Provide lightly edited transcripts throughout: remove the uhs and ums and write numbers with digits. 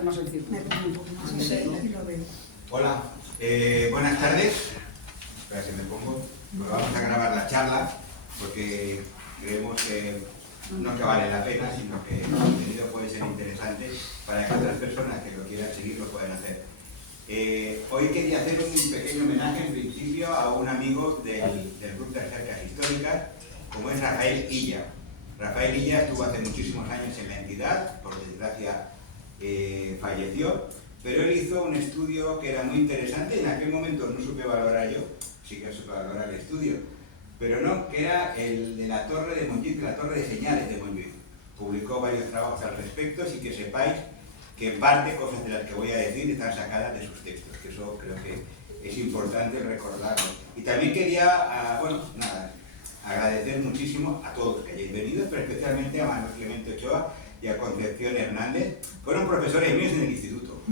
Más sencillo. Hola, buenas tardes. Espera si me pongo. Vamos a grabar la charla porque creemos que no que vale la pena, sino que el contenido puede ser interesante para que otras personas que lo quieran seguir lo puedan hacer. Hoy quería hacer un pequeño homenaje en principio a un amigo del Club de Recercas Históricas, como es Rafael Illa. Rafael Illa estuvo hace muchísimos años en la entidad, por desgracia falleció, pero él hizo un estudio que era muy interesante. En aquel momento no supe valorar yo, sí que supe valorar el estudio, pero no, que era el de la torre de Montjuïc, la torre de señales de Montjuïc. Publicó varios trabajos al respecto, así que sepáis que en parte cosas de las que voy a decir están sacadas de sus textos, que eso creo que es importante recordarlo. Y también quería, agradecer muchísimo a todos que hayáis venido, pero especialmente a Manuel Clemente Ochoa y a Concepción Hernández. Fueron profesores míos en el instituto.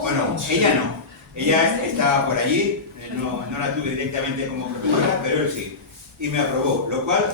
Bueno, ella no. Ella estaba por allí, no la tuve directamente como profesora, pero él sí. Y me aprobó, lo cual,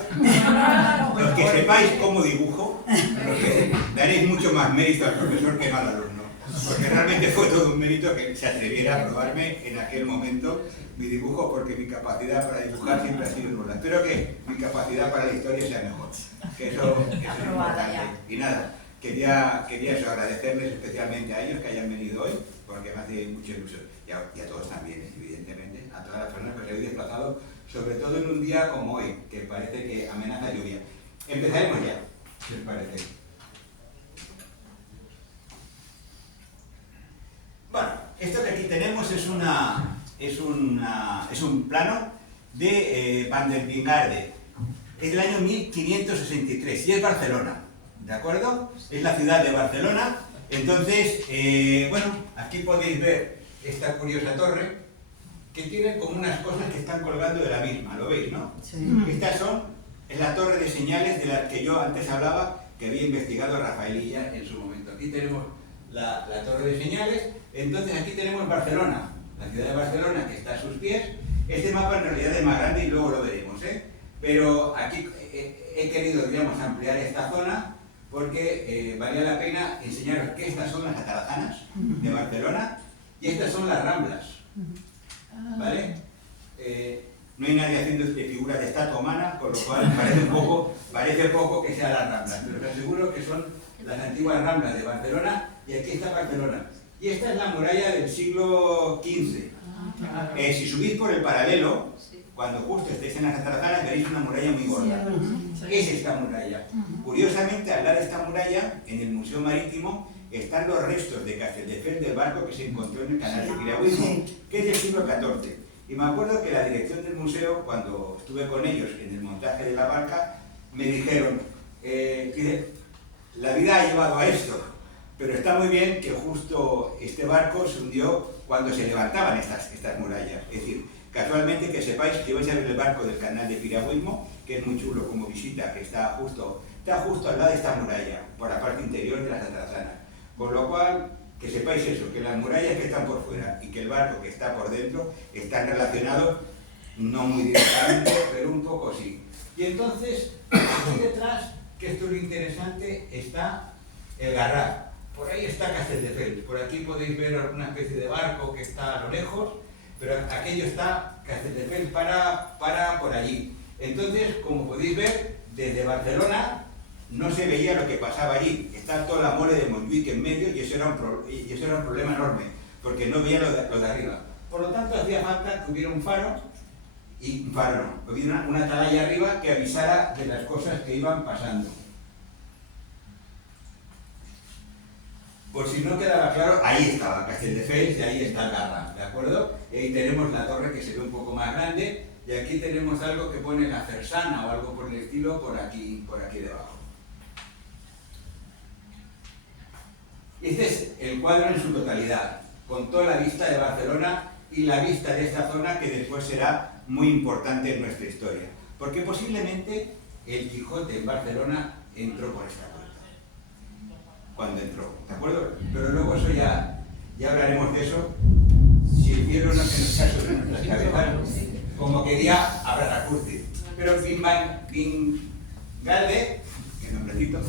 los que sepáis cómo dibujo, porque daréis mucho más mérito al profesor que al alumno. Porque realmente fue todo un mérito que se atreviera a aprobarme en aquel momento mi dibujo, porque mi capacidad para dibujar siempre ha sido nula. Espero que mi capacidad para la historia sea mejor, que eso es importante. Y nada, quería eso, agradecerles especialmente a ellos que hayan venido hoy, porque me hace mucha ilusión. Y a todos también, evidentemente, a todas las personas que se habéis desplazado, sobre todo en un día como hoy, que parece que amenaza lluvia. Empezaremos ya, si os parece. Bueno, esto que aquí tenemos es un plano de Van der Vingarde. Es del año 1563 y es Barcelona, ¿de acuerdo? Es la ciudad de Barcelona. Entonces, aquí podéis ver esta curiosa torre que tiene como unas cosas que están colgando de la misma, ¿lo veis, no? Sí. Es la torre de señales de la que yo antes hablaba, que había investigado Rafael Illa en su momento. Aquí tenemos la torre de señales. Entonces aquí tenemos Barcelona, la ciudad de Barcelona que está a sus pies. Este mapa en realidad es más grande y luego lo veremos, pero aquí he querido, digamos, ampliar esta zona porque valía la pena enseñaros que estas son las atarazanas de Barcelona y estas son las Ramblas, ¿vale? No hay nadie haciendo figuras de estatua humana, con lo cual parece poco que sean las Ramblas, pero os aseguro que son las antiguas Ramblas de Barcelona. Y aquí está Barcelona. Y esta es la muralla del siglo XV. Si subís por el paralelo, cuando justo estéis en las atarazanas, veréis una muralla muy gorda. Es esta muralla. Curiosamente, al lado de esta muralla, en el Museo Marítimo, están los restos de Castelldefels del barco que se encontró en el canal de Piragüismo, que es del siglo XIV. Y me acuerdo que la dirección del museo, cuando estuve con ellos en el montaje de la barca, me dijeron, la vida ha llevado a esto. Pero está muy bien que justo este barco se hundió cuando se levantaban estas murallas. Es decir, casualmente que sepáis que vais a ver el barco del canal de Piragüismo, que es muy chulo como visita, que está justo al lado de esta muralla, por la parte interior de las atarazanas. Con lo cual, que sepáis eso, que las murallas que están por fuera y que el barco que está por dentro están relacionados, no muy directamente, pero un poco sí. Y entonces, aquí detrás, que esto es lo interesante, está el Garraf. Por ahí está Castelldefels, por aquí podéis ver alguna especie de barco que está a lo lejos, pero aquello está, Castelldefels para por allí. Entonces, como podéis ver, desde Barcelona no se veía lo que pasaba allí. Está toda la mole de Montjuïc en medio y eso era un problema enorme, porque no veía lo de arriba. Por lo tanto, hacía falta que hubiera un faro, hubiera una atalaya arriba que avisara de las cosas que iban pasando. Por si no quedaba claro, ahí estaba Castelldefels y ahí está el Garraf, ¿de acuerdo? Y ahí tenemos la torre que se ve un poco más grande y aquí tenemos algo que pone la Fersana o algo por el estilo por aquí debajo. Este es el cuadro en su totalidad, con toda la vista de Barcelona y la vista de esta zona que después será muy importante en nuestra historia. Porque posiblemente el Quijote en Barcelona entró por esta puerta. Cuando entró, ¿de acuerdo? Pero luego eso ya hablaremos de eso. Si el cielo no se nos cae sobre nuestras cabezas, como quería Abraham. Pero Vingarde, qué nombrecito,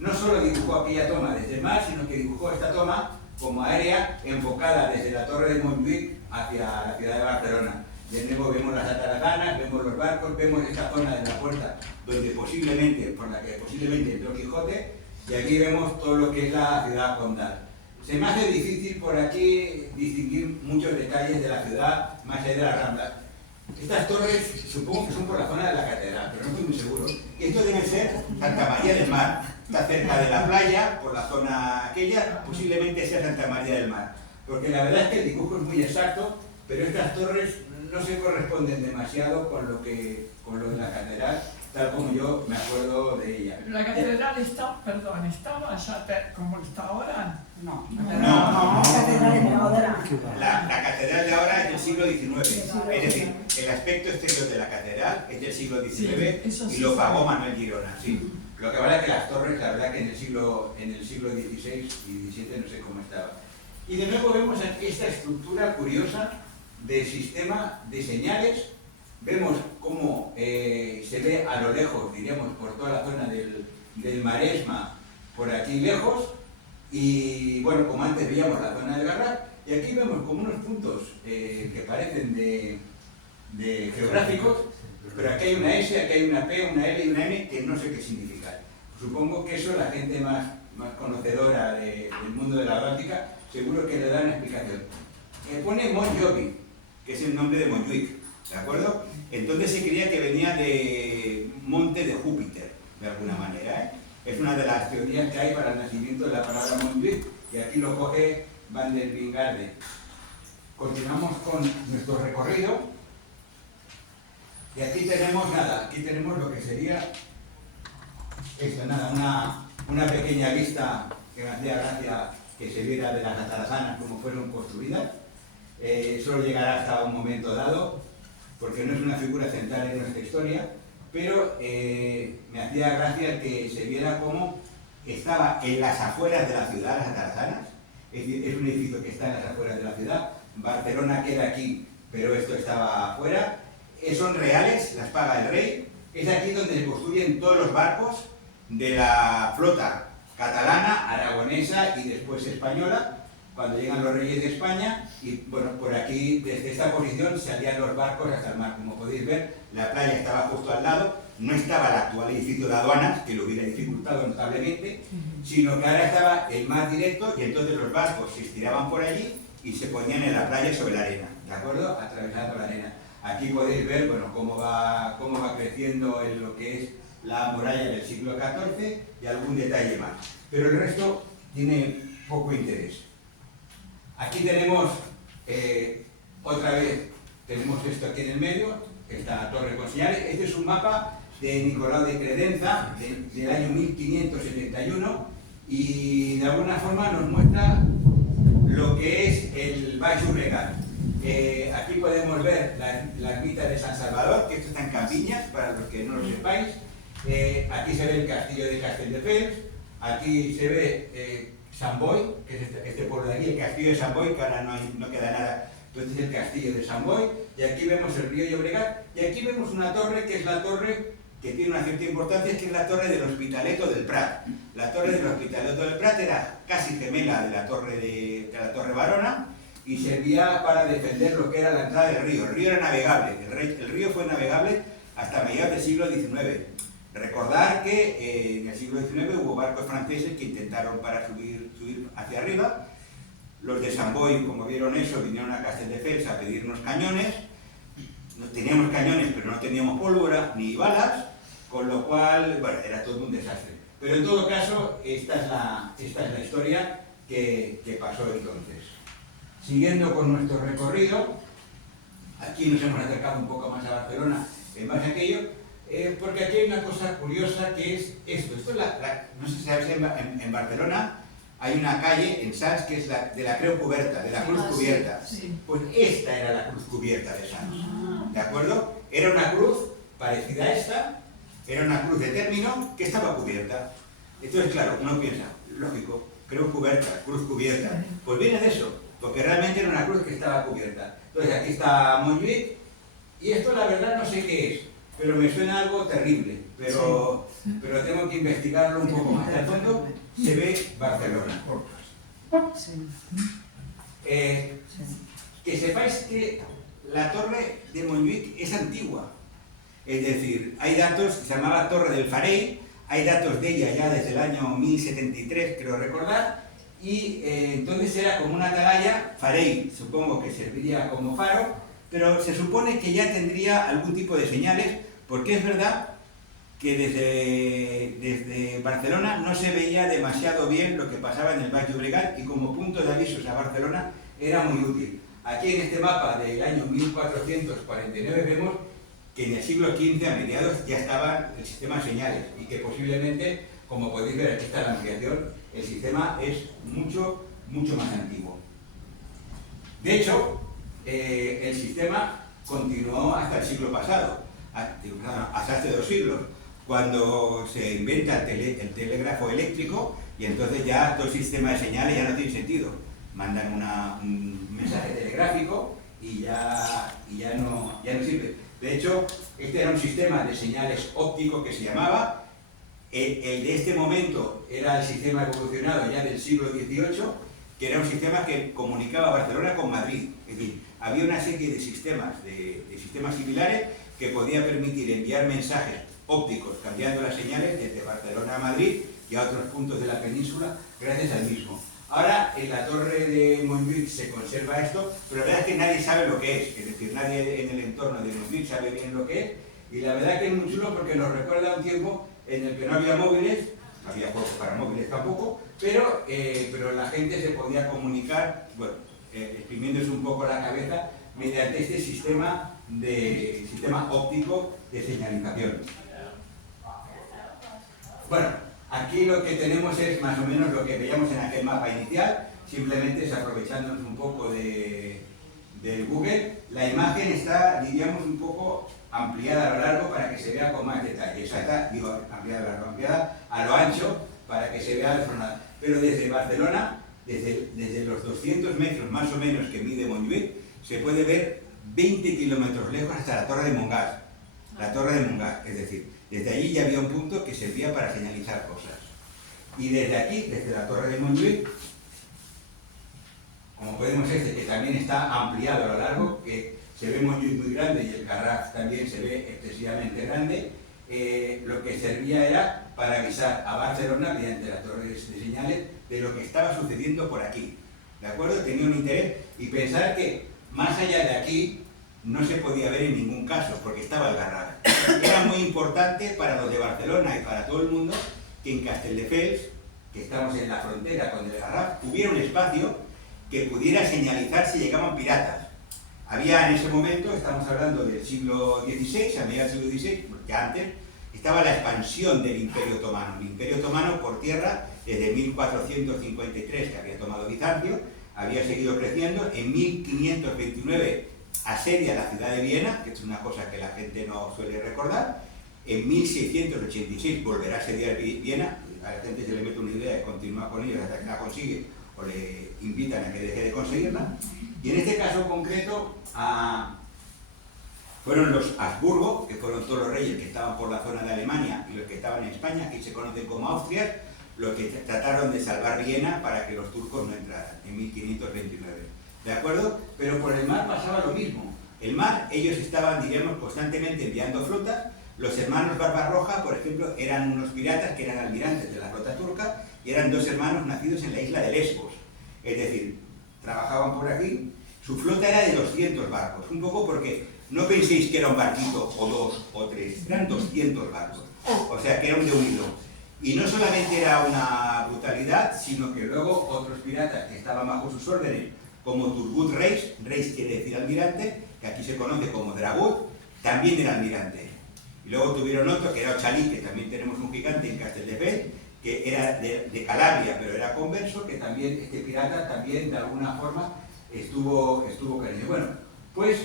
no solo dibujó aquella toma desde el mar, sino que dibujó esta toma como aérea, enfocada desde la torre de Montjuïc hacia la ciudad de Barcelona. De nuevo vemos las ataraganas, vemos los barcos, vemos esta zona de la puerta donde posiblemente, por la que posiblemente entró Quijote, y aquí vemos todo lo que es la ciudad condal. Se me hace difícil por aquí distinguir muchos detalles de la ciudad más allá de las Ramblas. Estas torres supongo que son por la zona de la catedral, pero no estoy muy seguro. Esto debe ser Santa María del Mar, está cerca de la playa, por la zona aquella, posiblemente sea Santa María del Mar. Porque la verdad es que el dibujo es muy exacto, pero estas torres no se corresponden demasiado con lo de la catedral, tal como yo me acuerdo de ella. La catedral está, perdón, ¿estaba ya como está ahora? No, No. la catedral es de ahora. La catedral de ahora es del siglo XIX, es decir, el aspecto exterior de la catedral es del siglo XIX y lo pagó Manuel Girona, sí. Lo que vale es que las torres, la verdad que en el siglo XVI y XVII no sé cómo estaba. Y de nuevo vemos aquí esta estructura curiosa de sistema de señales. Vemos cómo se ve a lo lejos, diríamos, por toda la zona del Maresma, por aquí lejos, y bueno, como antes veíamos la zona del Garraf, y aquí vemos como unos puntos que parecen de geográficos, pero aquí hay una S, aquí hay una P, una L y una M que no sé qué significan. Supongo que eso la gente más conocedora del mundo de la aeronáutica seguro que le da una explicación. Pone Montjovi, que es el nombre de Montjuïc, ¿de acuerdo? Entonces se creía que venía de monte de Júpiter, de alguna manera, ¿eh? Es una de las teorías que hay para el nacimiento de la palabra Montjuïc, y aquí lo coge Van der Vingarde. Continuamos con nuestro recorrido, y aquí tenemos nada, aquí tenemos lo que sería esto, nada, una pequeña vista que me hacía gracia que se viera de las atarazanas cómo fueron construidas. Solo llegará hasta un momento dado, porque no es una figura central en nuestra historia, pero me hacía gracia que se viera cómo estaba en las afueras de la ciudad, las atarazanas, es decir, es un edificio que está en las afueras de la ciudad. Barcelona queda aquí, pero esto estaba afuera. Son reales, las paga el rey. Es aquí donde se construyen todos los barcos de la flota catalana, aragonesa y después española, cuando llegan los reyes de España, y bueno, por aquí, desde esta posición, salían los barcos hasta el mar. Como podéis ver, la playa estaba justo al lado, no estaba el actual edificio de aduanas, que lo hubiera dificultado notablemente, sino que ahora estaba el mar directo, y entonces los barcos se estiraban por allí y se ponían en la playa sobre la arena, ¿de acuerdo? Atravesando la arena. Aquí podéis ver, bueno, cómo va creciendo en lo que es la muralla del siglo XIV y algún detalle más. Pero el resto tiene poco interés. Aquí tenemos, otra vez, tenemos esto aquí en el medio, esta torre con señales. Este es un mapa de Nicolau de Credenza, del año 1571, y de alguna forma nos muestra lo que es el Baix Llobregat. Aquí podemos ver la ermita de San Salvador, que esto está en Campiñas, para los que no lo sepáis. Aquí se ve el castillo de Castelldefels, aquí se ve Sant Boi, que es este pueblo de aquí, el castillo de Sant Boi, que ahora no queda nada. Entonces el castillo de Sant Boi, y aquí vemos el río Llobregat, y aquí vemos una torre que es la torre que tiene una cierta importancia, que es la torre del Hospitalet del Prat. La torre del Hospitalet del Prat era casi gemela de la torre Barona, y servía para defender lo que era la entrada del río. El río era navegable, el río fue navegable hasta mediados del siglo XIX. Recordar que en el siglo XIX hubo barcos franceses que intentaron para subir hacia arriba. Los de Sant Boi, como vieron eso, vinieron a Castelldefels a pedirnos cañones. No teníamos cañones, pero no teníamos pólvora ni balas, con lo cual, bueno, era todo un desastre. Pero en todo caso, esta es la historia que pasó entonces. Siguiendo con nuestro recorrido, aquí nos hemos acercado un poco más a Barcelona en base a aquello, porque aquí hay una cosa curiosa que es esto. No sé si sabéis, en Barcelona hay una calle en Sants que es de la Creu Coberta, de la Cruz Cubierta. Sí. Pues esta era la Cruz Cubierta de Sants, ¿de acuerdo? Era una cruz parecida a esta, era una cruz de término que estaba cubierta. Entonces, claro, uno piensa, lógico, Creu Coberta, cruz cubierta. Pues viene de eso, porque realmente era una cruz que estaba cubierta. Entonces aquí está Montjuïc, y esto la verdad no sé qué es, pero me suena algo terrible, pero tengo que investigarlo un poco más. Al fondo se ve Barcelona. Que sepáis que la torre de Montjuïc es antigua, es decir, hay datos, se llamaba Torre del Farell, hay datos de ella ya desde el año 1073, creo recordar, y entonces era como una atalaya, Farell, supongo que serviría como faro, pero se supone que ya tendría algún tipo de señales, porque es verdad que desde Barcelona no se veía demasiado bien lo que pasaba en el Baix Llobregat y como punto de avisos a Barcelona era muy útil. Aquí en este mapa del año 1449 vemos que en el siglo XV a mediados ya estaba el sistema de señales y que posiblemente, como podéis ver aquí está la ampliación, el sistema es mucho más antiguo. De hecho, el sistema continuó hasta el siglo pasado, hasta hace 2 siglos, cuando se inventa el telégrafo eléctrico y entonces ya todo el sistema de señales ya no tiene sentido. Mandan un mensaje telegráfico y ya no sirve. De hecho, este era un sistema de señales óptico que se llamaba. El de este momento era el sistema evolucionado ya del siglo XVIII, que era un sistema que comunicaba Barcelona con Madrid. Es decir, había una serie de sistemas similares que podía permitir enviar mensajes ópticos cambiando las señales desde Barcelona a Madrid y a otros puntos de la península gracias al mismo. Ahora en la torre de Montjuïc se conserva esto, pero la verdad es que nadie sabe lo que es decir, nadie en el entorno de Montjuïc sabe bien lo que es, y la verdad que es muy chulo porque nos recuerda un tiempo en el que no había móviles, no había juegos para móviles tampoco, pero la gente se podía comunicar, bueno, exprimiéndose un poco la cabeza mediante este sistema óptico de señalización. Bueno, aquí lo que tenemos es más o menos lo que veíamos en aquel mapa inicial, simplemente es aprovechándonos un poco del Google. La imagen está, diríamos, un poco ampliada a lo largo para que se vea con más detalle. Ampliada a lo ancho para que se vea la zona. Pero desde Barcelona, desde los 200 metros más o menos que mide Montjuïc, se puede ver 20 kilómetros lejos hasta la Torre de Montgat. La Torre de Montgat, es decir, desde allí ya había un punto que servía para señalizar cosas. Y desde aquí, desde la Torre de Montjuïc, como podemos ver, que también está ampliado a lo largo, que se ve Montjuïc muy grande y el Garraf también se ve excesivamente grande, lo que servía era para avisar a Barcelona mediante las torres de señales de lo que estaba sucediendo por aquí. ¿De acuerdo? Tenía un interés y pensar que más allá de aquí no se podía ver en ningún caso porque estaba el Garraf. Era muy importante para los de Barcelona y para todo el mundo que en Castelldefels, que estamos en la frontera con el Garraf, hubiera un espacio que pudiera señalizar si llegaban piratas. Había en ese momento, estamos hablando del siglo XVI, a mediados del siglo XVI, porque antes estaba la expansión del Imperio Otomano. El Imperio Otomano por tierra, desde 1453, que había tomado Bizancio, había seguido creciendo. En 1529 asedia la ciudad de Viena, que es una cosa que la gente no suele recordar. En 1686 volverá a asediar Viena, a la gente se le mete una idea y continúa con ella hasta que la consigue o le invitan a que deje de conseguirla. Y en este caso concreto fueron los Habsburgo, que fueron todos los reyes que estaban por la zona de Alemania y los que estaban en España, que se conocen como Austrias, los que trataron de salvar Viena para que los turcos no entraran en 1529. ¿De acuerdo? Pero por el mar pasaba lo mismo. El mar, ellos estaban, diríamos, constantemente enviando flotas. Los hermanos Barbarroja, por ejemplo, eran unos piratas que eran almirantes de la flota turca y eran 2 hermanos nacidos en la isla de Lesbos. Es decir, trabajaban por aquí. Su flota era de 200 barcos, un poco porque no penséis que era un barquito o 2 o 3, eran 200 barcos. O sea que era un de unido. Y no solamente era una brutalidad, sino que luego otros piratas que estaban bajo sus órdenes, como Turgut Reis, Reis quiere decir almirante, que aquí se conoce como Dragut, también era almirante. Y luego tuvieron otro que era Ochalí, que también tenemos un gigante en Castelldefels, que era de Calabria, pero era converso, que también este pirata también de alguna forma estuvo cariño. Bueno, pues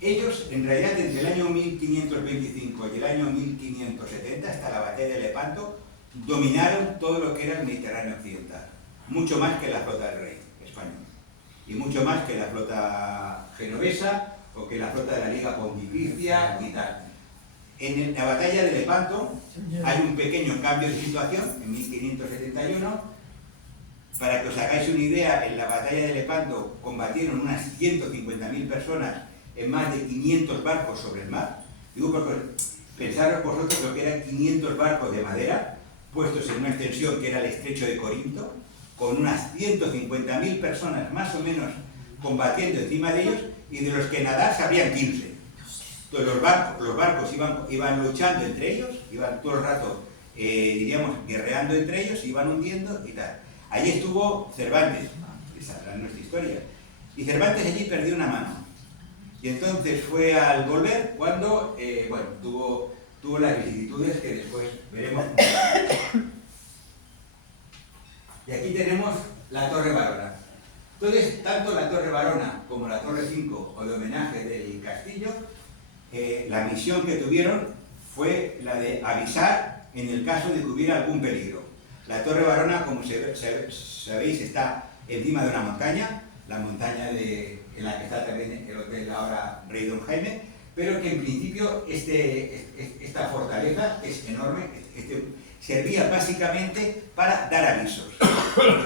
ellos en realidad entre el año 1525 y el año 1570, hasta la batalla de Lepanto, dominaron todo lo que era el Mediterráneo occidental, mucho más que la flota del rey español, y mucho más que la flota genovesa o que la flota de la Liga Pontificia y tal. En la batalla de Lepanto hay un pequeño cambio de situación, en 1571. Para que os hagáis una idea, en la batalla de Lepanto combatieron unas 150.000 personas en más de 500 barcos sobre el mar. Digo porque pensaros vosotros lo que eran 500 barcos de madera puestos en una extensión que era el estrecho de Corinto, con unas 150.000 personas más o menos combatiendo encima de ellos, y de los que nadar sabían 15. Entonces los barcos iban luchando entre ellos, iban todo el rato, diríamos, guerreando entre ellos, iban hundiendo y tal. Allí estuvo Cervantes, esa es nuestra historia, y Cervantes allí perdió una mano. Y entonces fue al volver cuando, bueno, tuvo las vicisitudes que después veremos. Y aquí tenemos la Torre Barona. Entonces, tanto la Torre Barona como la Torre 5, o de homenaje del castillo, la misión que tuvieron fue la de avisar en el caso de que hubiera algún peligro. La Torre Barona, como sabéis, está encima de una montaña, la montaña en la que está también el hotel ahora Rey Don Jaime, pero que en principio esta fortaleza es enorme, servía básicamente para dar avisos,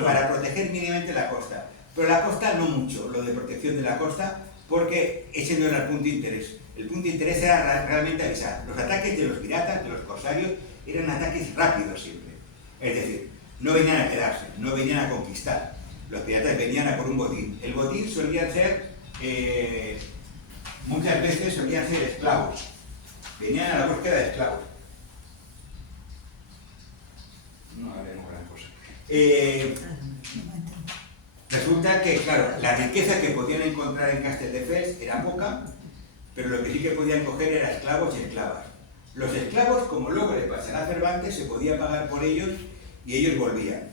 para proteger mínimamente la costa. Pero la costa no mucho, lo de protección de la costa, porque ese no era el punto de interés. El punto de interés era realmente avisar. Los ataques de los piratas, de los corsarios, eran ataques rápidos siempre. Es decir, no venían a quedarse, no venían a conquistar. Los piratas venían a por un botín. El botín solía ser, muchas veces solían ser esclavos. Venían a la búsqueda de esclavos. No hablemos gran cosa. Resulta que, claro, la riqueza que podían encontrar en Castelldefels era poca, pero lo que sí que podían coger era esclavos y esclavas. Los esclavos, como luego le pasará a Cervantes, se podía pagar por ellos y ellos volvían.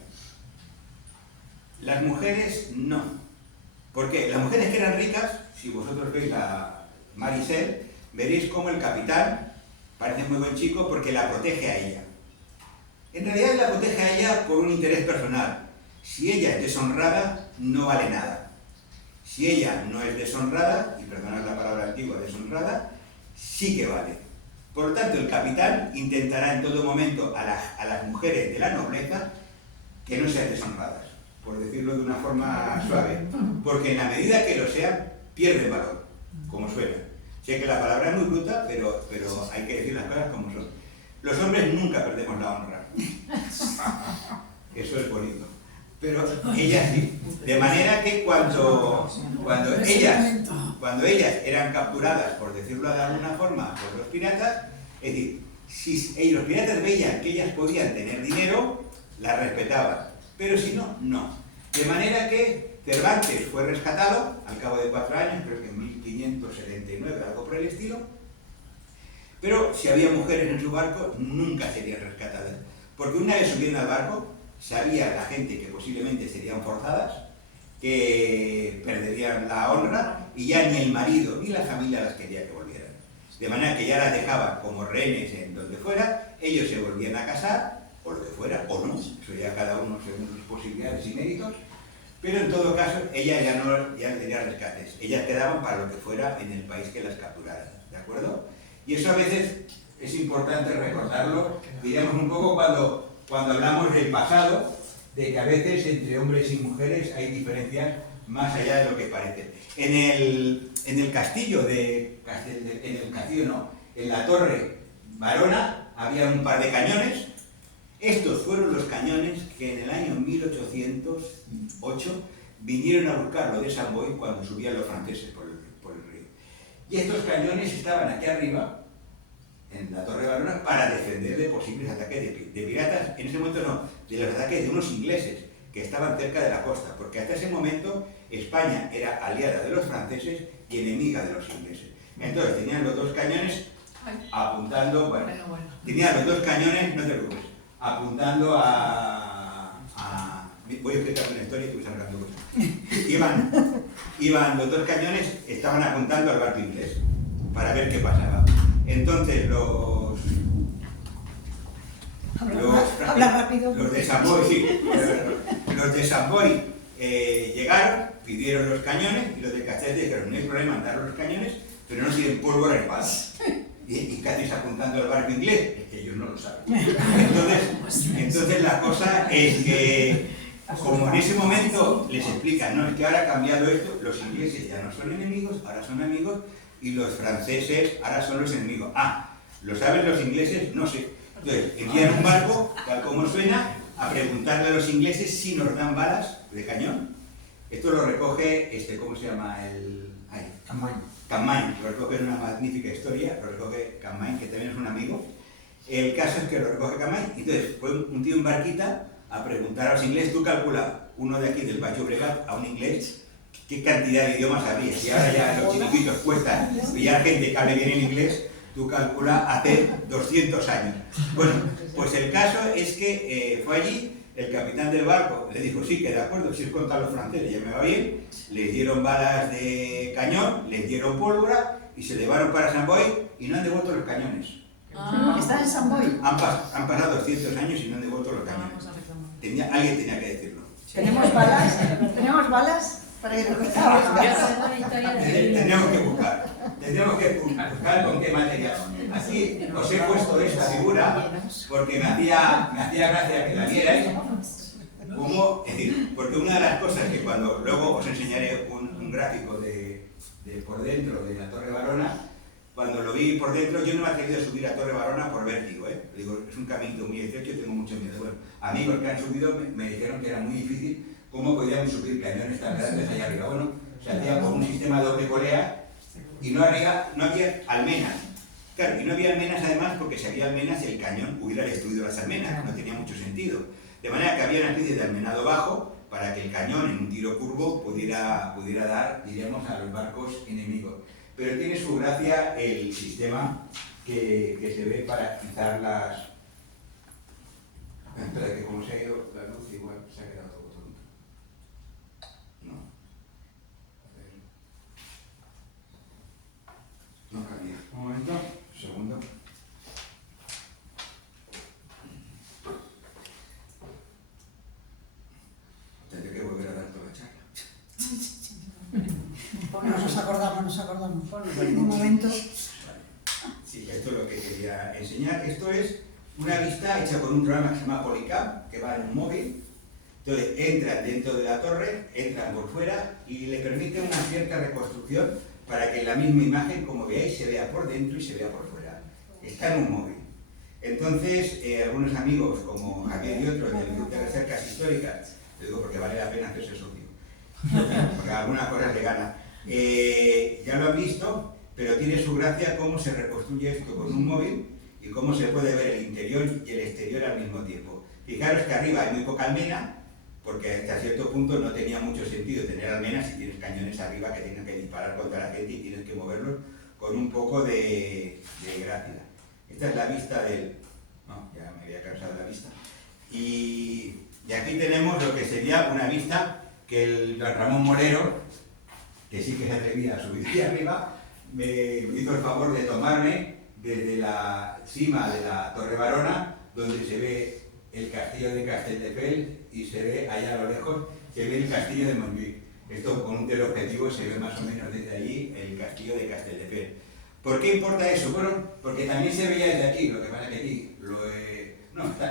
Las mujeres no. ¿Por qué? Las mujeres que eran ricas, si vosotros veis la Marisel, veréis cómo el capitán parece muy buen chico porque la protege a ella. En realidad la protege a ella por un interés personal. Si ella es deshonrada, no vale nada. Si ella no es deshonrada, y perdonad la palabra antigua, deshonrada, sí que vale. Por lo tanto, el capitán intentará en todo momento a las mujeres de la nobleza que no sean deshonradas, por decirlo de una forma suave, porque en la medida que lo sean, pierden valor, como suena. Sé que la palabra es muy bruta, pero hay que decir las cosas como son. Los hombres nunca perdemos la honra. Eso es bonito. Pero ellas sí. De manera que cuando ellas eran capturadas, por decirlo de alguna forma, por los piratas, es decir, si los piratas veían que ellas podían tener dinero, las respetaban. Pero si no, no. De manera que Cervantes fue rescatado al cabo de 4 años, creo que en 1579, algo por el estilo. Pero si había mujeres en su barco, nunca serían rescatadas. Porque una vez subiendo al barco, sabía la gente que posiblemente serían forzadas, que perderían la honra, y ya ni el marido ni la familia las quería que volvieran. De manera que ya las dejaban como rehenes en donde fuera, ellos se volvían a casar, o lo que fuera, o no, eso ya cada uno según sus posibilidades y méritos, pero en todo caso, ellas ya no tenían rescates, ellas quedaban para lo que fuera en el país que las capturaran, ¿de acuerdo? Y eso a veces es importante recordarlo, diremos un poco cuando hablamos del pasado, de que a veces entre hombres y mujeres hay diferencias más allá de lo que parece. En el castillo en la Torre Barona había un par de cañones. Estos fueron los cañones que en el año 1808 vinieron a buscarlo de San Boi cuando subían los franceses por el río. Y estos cañones estaban aquí arriba, en la Torre Barona, para defender de posibles ataques de piratas, en ese momento no, de los ataques de unos ingleses que estaban cerca de la costa, porque hasta ese momento España era aliada de los franceses y enemiga de los ingleses. Entonces tenían los dos cañones apuntando, tenían los dos cañones, no te preocupes, apuntando voy a explicarte una historia y tú vas sacando cosas. Iban los dos cañones, estaban apuntando al barco inglés, para ver qué pasaba. Entonces los de San Boi, sí, los de San Boi llegaron, pidieron los cañones y los de Castell dijeron, no hay problema en dar los cañones, pero no tienen pólvora ni balas. y Cádiz apuntando al barco inglés, es que ellos no lo saben. Entonces la cosa es que, como en ese momento les explican, no, es que ahora ha cambiado esto, los ingleses ya no son enemigos, ahora son amigos, y los franceses ahora son los enemigos. Ah, ¿lo saben los ingleses? No sé. Entonces, envían un barco, tal como suena, a preguntarle a los ingleses si nos dan balas de cañón. Esto lo recoge, ¿cómo se llama? Capmany, lo recoge en una magnífica historia, lo recoge Capmany, que también es un amigo. El caso es que lo recoge Capmany, y entonces fue un tío en barquita a preguntar a los ingleses, tú calcula, uno de aquí del Baix Llobregat a un inglés, ¿qué cantidad de idiomas habría? Si ahora ya los chiquitos cuestan pillar gente que hable bien en inglés, tú calcula hace 200 años. Bueno, pues el caso es que fue allí, el capitán del barco le dijo, sí, que de acuerdo, si es contra los franceses, ya me va bien, les dieron balas de cañón, les dieron pólvora y se llevaron para San Boi y no han devuelto los cañones. ¿Estás en San Boi? Han pasado 200 años y no han devuelto los cañones. Alguien tenía que decirlo. ¿Tenemos balas? ¿Tenemos balas? Para que Tendríamos que buscar con qué material. Aquí os he puesto esta figura porque me hacía gracia que la vierais. Como, es decir, porque una de las cosas que cuando luego os enseñaré un gráfico de por dentro de la Torre Barona, cuando lo vi por dentro, yo no me he atrevido a subir a Torre Barona por vértigo, Digo, es un camino muy estrecho y tengo mucho miedo. Bueno, amigos que han subido me dijeron que era muy difícil. ¿Cómo podíamos subir cañones tan grandes allá arriba? Bueno, se hacía con un sistema de doble polea y no había almenas. Claro, y no había almenas además porque si había almenas el cañón hubiera destruido las almenas, no tenía mucho sentido. De manera que había una especie de almenado bajo para que el cañón en un tiro curvo pudiera dar, diríamos, a los barcos enemigos. Pero tiene su gracia el sistema que se ve para quitar las... Espera, que como se ha ido la luz igual se ha quedado todo tonto. No. A ver. No cambia. Un momento, un segundo. Tendré que volver a dar toda la charla. Nos acordamos. Un momento. Sí, esto es lo que quería enseñar. Esto es una vista hecha con un programa que se llama Polycam, que va en un móvil. Entonces entran dentro de la torre, entran por fuera y le permite una cierta reconstrucción para que la misma imagen, como veáis, se vea por dentro y se vea por fuera. Está en un móvil. Entonces, algunos amigos como Javier y otros del Grupo de Recercas Históricas, te digo porque vale la pena hacerse socio, porque algunas cosas le ganan, ya lo han visto, pero tiene su gracia cómo se reconstruye esto con un móvil y cómo se puede ver el interior y el exterior al mismo tiempo. Fijaros que arriba hay muy poca almena, porque hasta cierto punto no tenía mucho sentido tener almenas si tienes cañones arriba que tienen que disparar contra la gente y tienes que moverlos con un poco de gracia. Esta es la vista del... No, ya me había cansado la vista. Y aquí tenemos lo que sería una vista que el don Ramón Morero, que sí que se atrevía a subir aquí arriba, me hizo el favor de tomarme desde la cima de la Torre Barona, donde se ve el castillo de Castelldefels y se ve allá a lo lejos, se ve el castillo de Montjuïc. Esto con un teleobjetivo se ve más o menos desde allí el castillo de Castelldefels. ¿Por qué importa eso? Bueno, porque también se veía desde aquí, lo que pasa que aquí,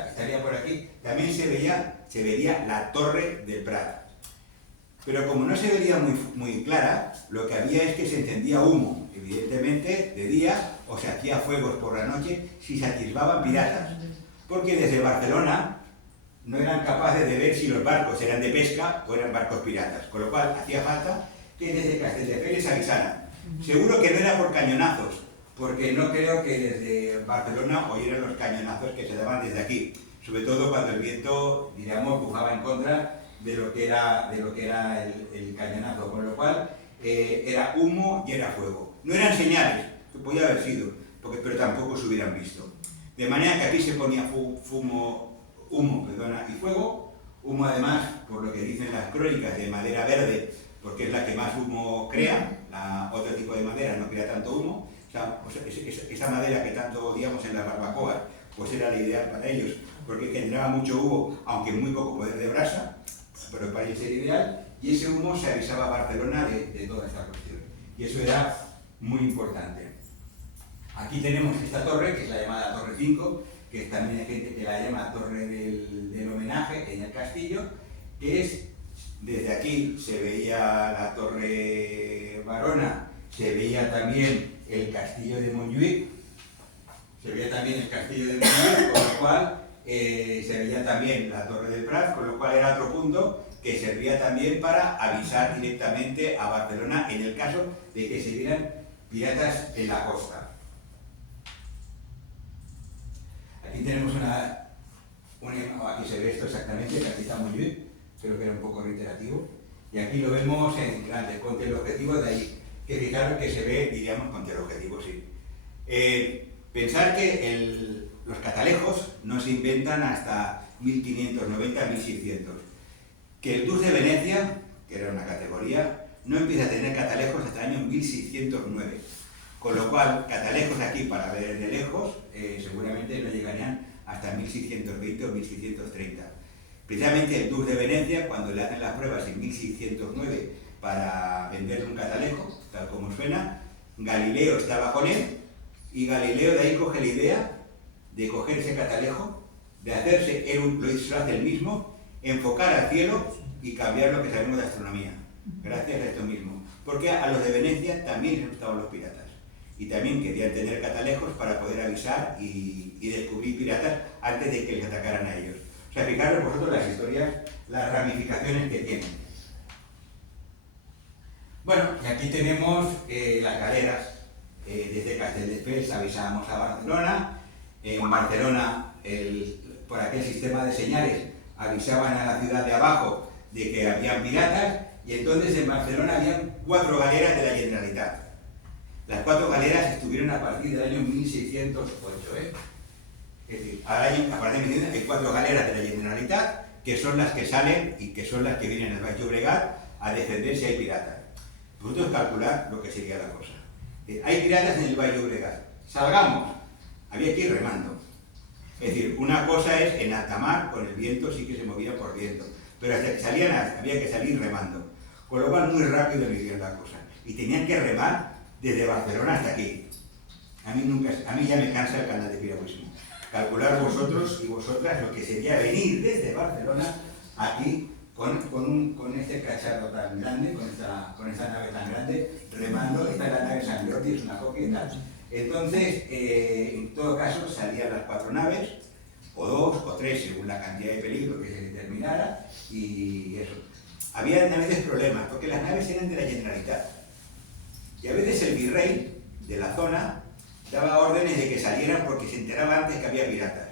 estaría por aquí, también se vería la Torre del Prat. Pero como no se vería muy clara, lo que había es que se encendía humo, evidentemente de día, o se hacía fuegos por la noche si se atisbaban piratas. Porque desde Barcelona no eran capaces de ver si los barcos eran de pesca o eran barcos piratas, con lo cual hacía falta que desde Castelldefels avisaran. Seguro que no era por cañonazos, porque no creo que desde Barcelona oyeran los cañonazos que se daban desde aquí, sobre todo cuando el viento, diríamos, bufaba en contra de lo que era el cañonazo, con lo cual era humo y era fuego. No eran señales, que podía haber sido, pero tampoco se hubieran visto. De manera que aquí se ponía humo y fuego, humo además, por lo que dicen las crónicas, de madera verde, porque es la que más humo crea, otro tipo de madera no crea tanto humo, esa madera que tanto odiamos en las barbacoas, pues era la ideal para ellos, porque generaba mucho humo, aunque muy poco poder de brasa, pero para ellos era ideal, y ese humo se avisaba a Barcelona de toda esta cuestión, y eso era muy importante. Aquí tenemos esta torre, que es la llamada Torre 5, que también hay gente que la llama Torre del Homenaje en el castillo, que es, desde aquí se veía la Torre Barona, se veía también el castillo de Montjuïc, con lo cual se veía también la Torre del Prat, con lo cual era otro punto que servía también para avisar directamente a Barcelona en el caso de que se vieran piratas en la costa. Aquí tenemos aquí se ve esto exactamente, el Capitán Montjuïc, creo que era un poco reiterativo, y aquí lo vemos en grande, con teleobjetivo de ahí, que fijaros que se ve, diríamos, con teleobjetivo, sí. Pensar que los catalejos no se inventan hasta 1590-1600, que el Dux de Venecia, que era una categoría, no empieza a tener catalejos hasta el año 1609, con lo cual catalejos aquí para ver de lejos seguramente no llegarían hasta 1620 o 1630. Precisamente el Dux de Venecia, cuando le hacen las pruebas en 1609 para venderle un catalejo, tal como suena, Galileo estaba con él, y Galileo de ahí coge la idea de coger ese catalejo, de hacerse, lo hace él mismo, enfocar al cielo y cambiar lo que sabemos de astronomía, gracias a esto mismo. Porque a los de Venecia también les gustaban los piratas, y también querían tener catalejos para poder avisar y descubrir piratas antes de que les atacaran a ellos. O sea, fijaros vosotros las historias, las ramificaciones que tienen. Bueno, y aquí tenemos las galeras. Desde Castelldefels avisábamos a Barcelona. En Barcelona, por aquel sistema de señales, avisaban a la ciudad de abajo de que habían piratas, y entonces en Barcelona habían 4 galeras de la Generalitat. Las 4 galeras estuvieron a partir del año 1608. Es decir, a partir de 1600 hay 4 galeras de la Generalitat, que son las que salen y que son las que vienen al Baix Llobregat a defender si hay piratas. Vosotros calculad lo que sería la cosa. Hay piratas en el Baix Llobregat, salgamos, había que ir remando. Es decir, una cosa es en alta mar, con el viento sí que se movía por viento, pero hasta que salían había que salir remando, con lo cual muy rápido le hicieron la cosa. Y tenían que remar desde Barcelona hasta aquí. A mí ya me cansa el canal de piragüismo. Calcular vosotros y vosotras lo que sería venir desde Barcelona aquí con este cacharro tan grande, con esta nave tan grande, remando. Esta es la nave San Jordi, es una copia y tal. Entonces, en todo caso, salían las 4 naves, o 2 o 3, según la cantidad de peligro que se determinara, y eso. Había a veces problemas, porque las naves eran de la Generalitat. Y a veces el virrey de la zona daba órdenes de que salieran porque se enteraba antes que había piratas.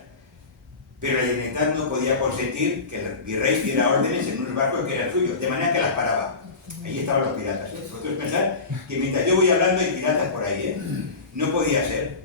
Pero la Generalitat no podía consentir que el virrey diera órdenes en unos barcos que eran suyos, de manera que las paraba. Ahí estaban los piratas. Vosotros pensad que mientras yo voy hablando hay piratas por ahí, No podía ser.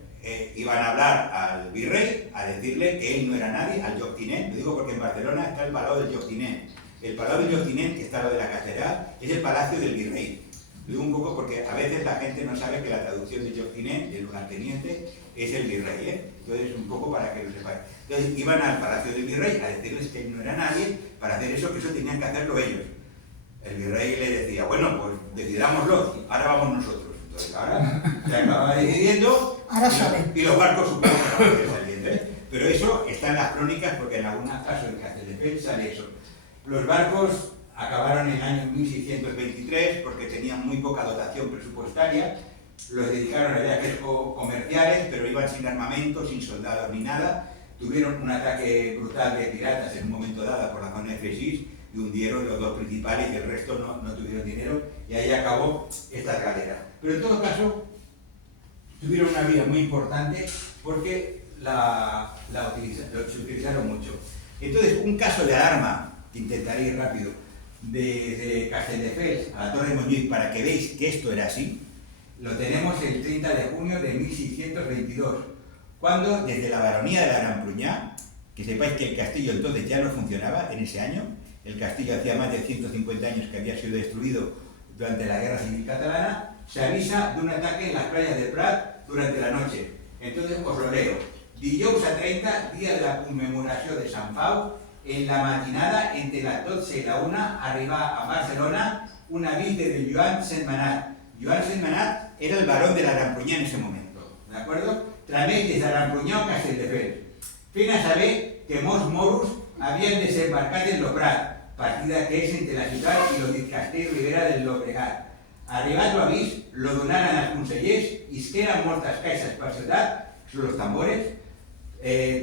Iban a hablar al virrey, a decirle que él no era nadie, al lloctinent. Lo digo porque en Barcelona está el Palau del Lloctinent. El Palau del Lloctinent, que está lo de la catedral, es el palacio del virrey. Lo digo un poco porque a veces la gente no sabe que la traducción de lloctinent, del lugarteniente, es el virrey, Entonces, un poco para que lo sepáis. Entonces, iban al palacio del virrey a decirles que él no era nadie, para hacer eso, que eso tenían que hacerlo ellos. El virrey le decía, bueno, pues decidámoslo, ahora vamos nosotros. Entonces, ahora se acaba decidiendo, y los barcos supongo que van a ir saliendo, Pero eso está en las crónicas, porque en algunos casos en Castelldefels sale eso. Los barcos acabaron en el año 1623 porque tenían muy poca dotación presupuestaria, los dedicaron a viajes comerciales, pero iban sin armamento, sin soldados ni nada. Tuvieron un ataque brutal de piratas en un momento dado por la zona de Fresís y hundieron los 2 principales y el resto no tuvieron dinero, y ahí acabó esta galera. Pero en todo caso, tuvieron una vida muy importante porque se utilizaron mucho. Entonces, un caso de alarma, que intentaré ir rápido, desde Castelldefels a la Torre de Montjuïc, para que veáis que esto era así, lo tenemos el 30 de junio de 1622, cuando desde la baronía de la Gran Pruñá, que sepáis que el castillo entonces ya no funcionaba en ese año, el castillo hacía más de 150 años que había sido destruido durante la Guerra Civil Catalana, se avisa de un ataque en las playas de Prat durante la noche. Entonces os lo leo. Dijous a 30, día de la conmemoració de Sant Pau, en la matinada, entre las 12 y la 1, arriba a Barcelona un avís de Joan Sentmenat. Joan Sentmenat era el barón de la Gran Pruñá en ese momento, ¿de acuerdo? Tramés de Zarampuñó, Castelldefels. Fina saber que Mos Morus habían desembarcat en Loprat, partida que és entre la ciutat i el castell Ribera del Llobregat. Arribat l'avís, lo donaren als consellers, isqueren moltes caixes per ciutat, sobre los tambores,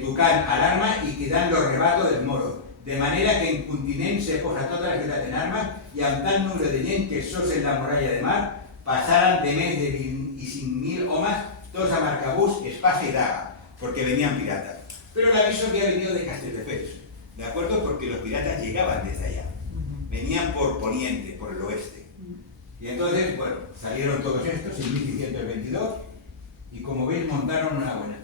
tocant alarma i cridant los rebatos dels moros, de manera que en continent se posa tota la ciutat en armes i amb tant número de gent que sols en la muralla de mar pasaran de més de 25.000 homes, tots amb arcabús, espasa y daga, porque venían piratas. Pero el aviso había venido de Castelldefels, ¿de acuerdo? Porque los piratas llegaban desde allá, venían por poniente, por el oeste. Y entonces, bueno, salieron todos estos en 1622 y como veis montaron una buena.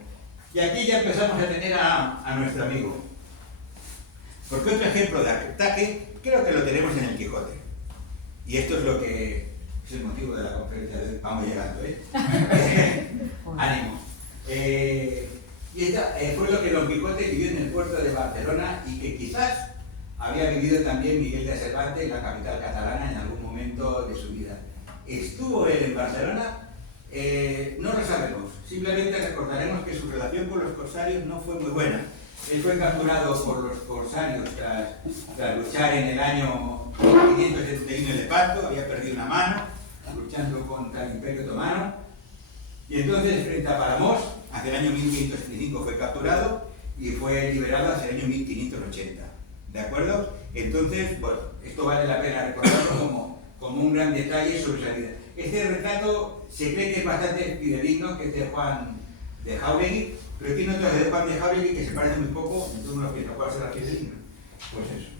Y aquí ya empezamos a tener a nuestro amigo. Porque otro ejemplo de ataque, creo que lo tenemos en el Quijote. Y esto es lo que es el motivo de la conferencia de hoy. Vamos llegando, ánimo. Y esta fue lo que Don Quijote vivió en el puerto de Barcelona y que quizás había vivido también Miguel de Cervantes en la capital catalana en algún momento de su vida. ¿Estuvo él en Barcelona? No lo sabemos. Simplemente recordaremos que su relación con los corsarios no fue muy buena. Él fue capturado por los corsarios tras luchar en el año 1571 en Lepanto, había perdido una mano, luchando contra el Imperio Otomano. Y entonces, frente a Palamós, hacia el año 1575 fue capturado y fue liberado hacia el año 1580. ¿De acuerdo? Entonces, bueno, esto vale la pena recordarlo como un gran detalle sobre su vida. Este retrato se cree que es bastante fidedigno, que es de Juan de Jáuregui, pero tiene otro de Juan de Jáuregui que se parece muy poco, entonces uno piensa, ¿cuál será fidedigno? Pues eso.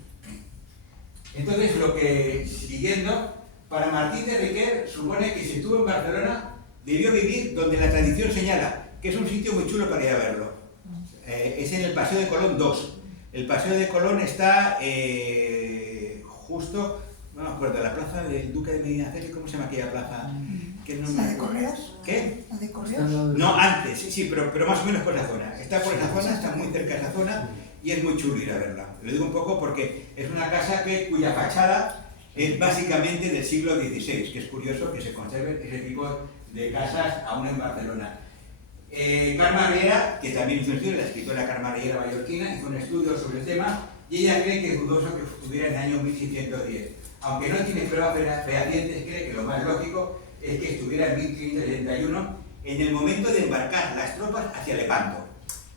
Entonces, lo que, siguiendo, para Martín de Riquer supone que si estuvo en Barcelona, debió vivir donde la tradición señala, que es un sitio muy chulo para ir a verlo. Es en el Paseo de Colón 2. El Paseo de Colón está justo, no me acuerdo, la plaza del Duque de Medinaceli, ¿cómo se llama aquella plaza? ¿La de Correos? ¿Qué? ¿La de Correos? No, antes, sí, pero más o menos por esa zona. Está por esa zona, está muy cerca de esa zona y es muy chulo ir a verla. Lo digo un poco porque es una casa cuya fachada es básicamente del siglo XVI, que es curioso que se conserven ese tipo de casas aún en Barcelona. Carme Riera, que también hizo un estudio, la escritora Carme Riera mallorquina, hizo un estudio sobre el tema y ella cree que es dudoso que estuviera en el año 1610. Aunque no tiene pruebas fehacientes, cree que lo más lógico es que estuviera en 1571 en el momento de embarcar las tropas hacia Lepanto.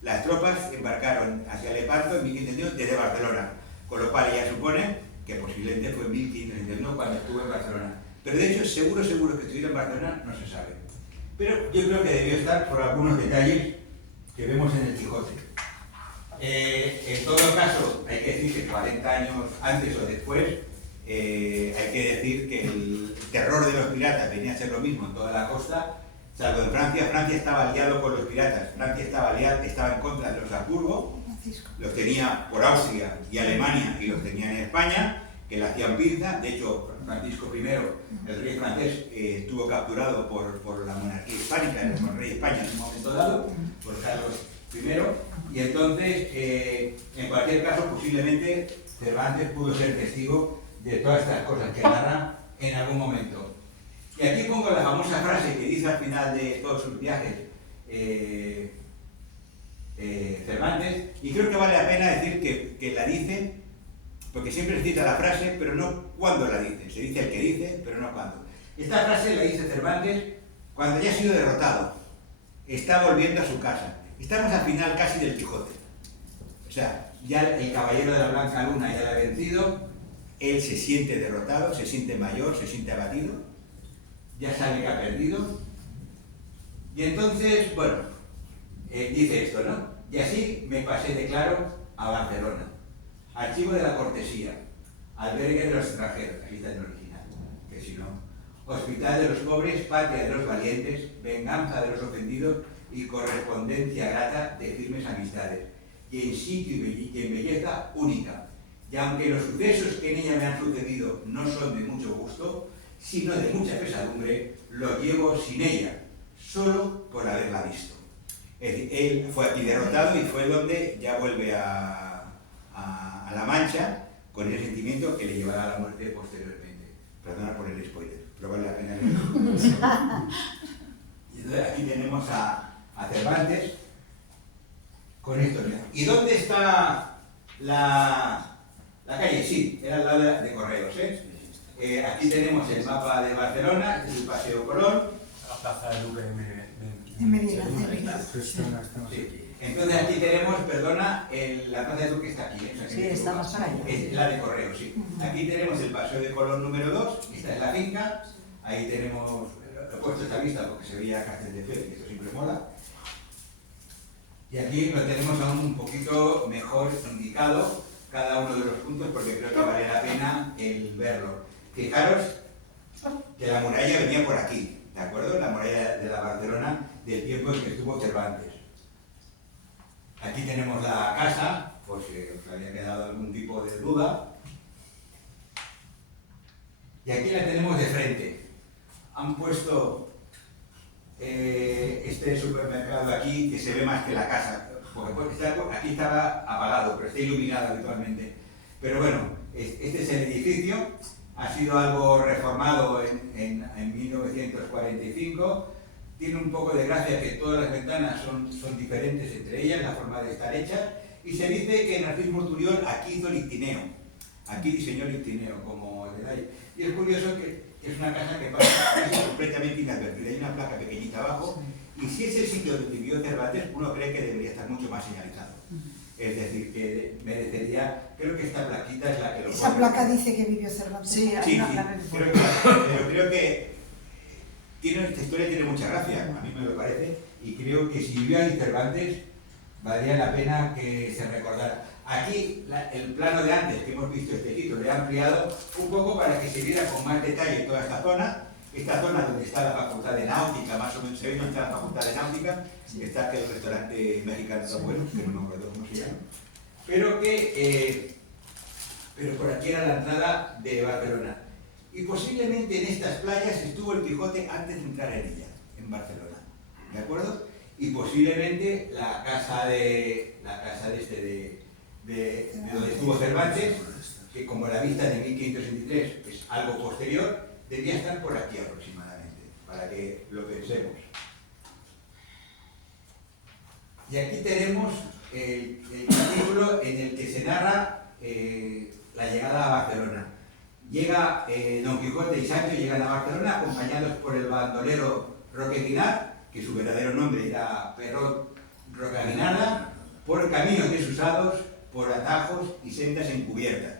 Las tropas embarcaron hacia Lepanto en 1571 desde Barcelona, con lo cual ella supone que posiblemente fue en 1571 cuando estuvo en Barcelona. Pero de hecho, seguro que estuviera en Barcelona no se sabe. Pero yo creo que debió estar por algunos detalles que vemos en el Quijote. En todo caso, hay que decir que 40 años antes o después, hay que decir que el terror de los piratas venía a ser lo mismo en toda la costa, salvo en Francia. Francia estaba aliado con los piratas, Francia estaba en contra de los Habsburgo, los tenía por Austria y Alemania y los tenía en España, que le hacían pinza. De hecho, Francisco I, el rey francés, estuvo capturado por la monarquía hispánica, el rey de España en un momento dado, por Carlos I, y entonces, en cualquier caso, posiblemente Cervantes pudo ser testigo de todas estas cosas que narra en algún momento. Y aquí pongo la famosa frase que dice al final de todos sus viajes Cervantes, y creo que vale la pena decir que la dice, porque siempre se cita la frase, pero no cuándo la dice. Se dice el que dice, pero no cuándo. Esta frase la dice Cervantes cuando ya ha sido derrotado, está volviendo a su casa. Estamos al final casi del Quijote. O sea, ya el caballero de la Blanca Luna ya la ha vencido, él se siente derrotado, se siente mayor, se siente abatido, ya sabe que ha perdido. Y entonces, bueno, dice esto, ¿no? Y así me pasé de claro a Barcelona. Archivo de la cortesía, albergue de los extranjeros, aquí está en original, que si no, hospital de los pobres, patria de los valientes, venganza de los ofendidos y correspondencia grata de firmes amistades, y en sitio y en belleza única. Y aunque los sucesos que en ella me han sucedido no son de mucho gusto, sino de mucha pesadumbre, lo llevo sin ella, solo por haberla visto. Es decir, él fue aquí derrotado y fue donde ya vuelve a La Mancha con ese sentimiento que le llevará a la muerte posteriormente. Perdona por el spoiler, pero vale la pena leerlo. Y entonces aquí tenemos a a Cervantes con esto. Mira. ¿Y dónde está la calle? Sí, era al lado de Correos. Aquí tenemos el mapa de Barcelona, el Paseo Colón. La plaza del VM En Medina. Sí. Entonces aquí tenemos, perdona, la plaza de Duque está aquí. O sea, Sí, está más para allá. Es la de Correos, sí. Aquí tenemos el Paseo de Colón número 2, esta es la finca. Ahí tenemos, lo he puesto esta vista porque se veía Castelldefels, que esto siempre mola. Y aquí lo tenemos aún un poquito mejor indicado cada uno de los puntos porque creo que vale la pena el verlo. Fijaros que la muralla venía por aquí, ¿de acuerdo? La muralla de la Barcelona del tiempo en que estuvo Cervantes. Aquí tenemos la casa, por si os había quedado algún tipo de duda. Y aquí la tenemos de frente. Han puesto este supermercado aquí que se ve más que la casa. Porque aquí estaba apagado, pero está iluminado habitualmente. Pero bueno, este es el edificio. Ha sido algo reformado en 1945. Tiene un poco de gracia que todas las ventanas son diferentes entre ellas, la forma de estar hechas. Y se dice que Narcís Monturiol aquí hizo el ictineo. Aquí diseñó el ictineo como el detalle. Y es curioso que es una casa que pasa completamente inadvertida. Hay una placa pequeñita abajo. Y si es el sitio donde vivió Cervantes, uno cree que debería estar mucho más señalizado. Es decir, que merecería, creo que esta plaquita es la que lo Esa pone. placa dice que vivió Cervantes. Sí, Hay sí, una placa que pone. pero creo que esta historia tiene mucha gracia, a mí me lo parece, y creo que si vivió ahí Cervantes, valdría la pena que se recordara. Aquí, el plano de antes que hemos visto este sitio, le he ampliado un poco para que se viera con más detalle toda esta zona donde está la Facultad de Náutica, más o menos se ve donde está la Facultad de Náutica, está aquel restaurante mexicano tan bueno, que no me acuerdo cómo se llama, pero por aquí era la entrada de Barcelona. Y posiblemente en estas playas estuvo el Quijote antes de entrar en ella, en Barcelona, ¿de acuerdo? Y posiblemente la casa de donde estuvo Cervantes, que como la vista de 1523 es algo posterior, debía estar por aquí aproximadamente, para que lo pensemos. Y aquí tenemos el capítulo en el que se narra la llegada a Barcelona. Llega Don Quijote y Sancho llegan a Barcelona acompañados por el bandolero Roque Guinart, que su verdadero nombre era Perrot Rocaguinarda, por caminos desusados, por atajos y sendas encubiertas.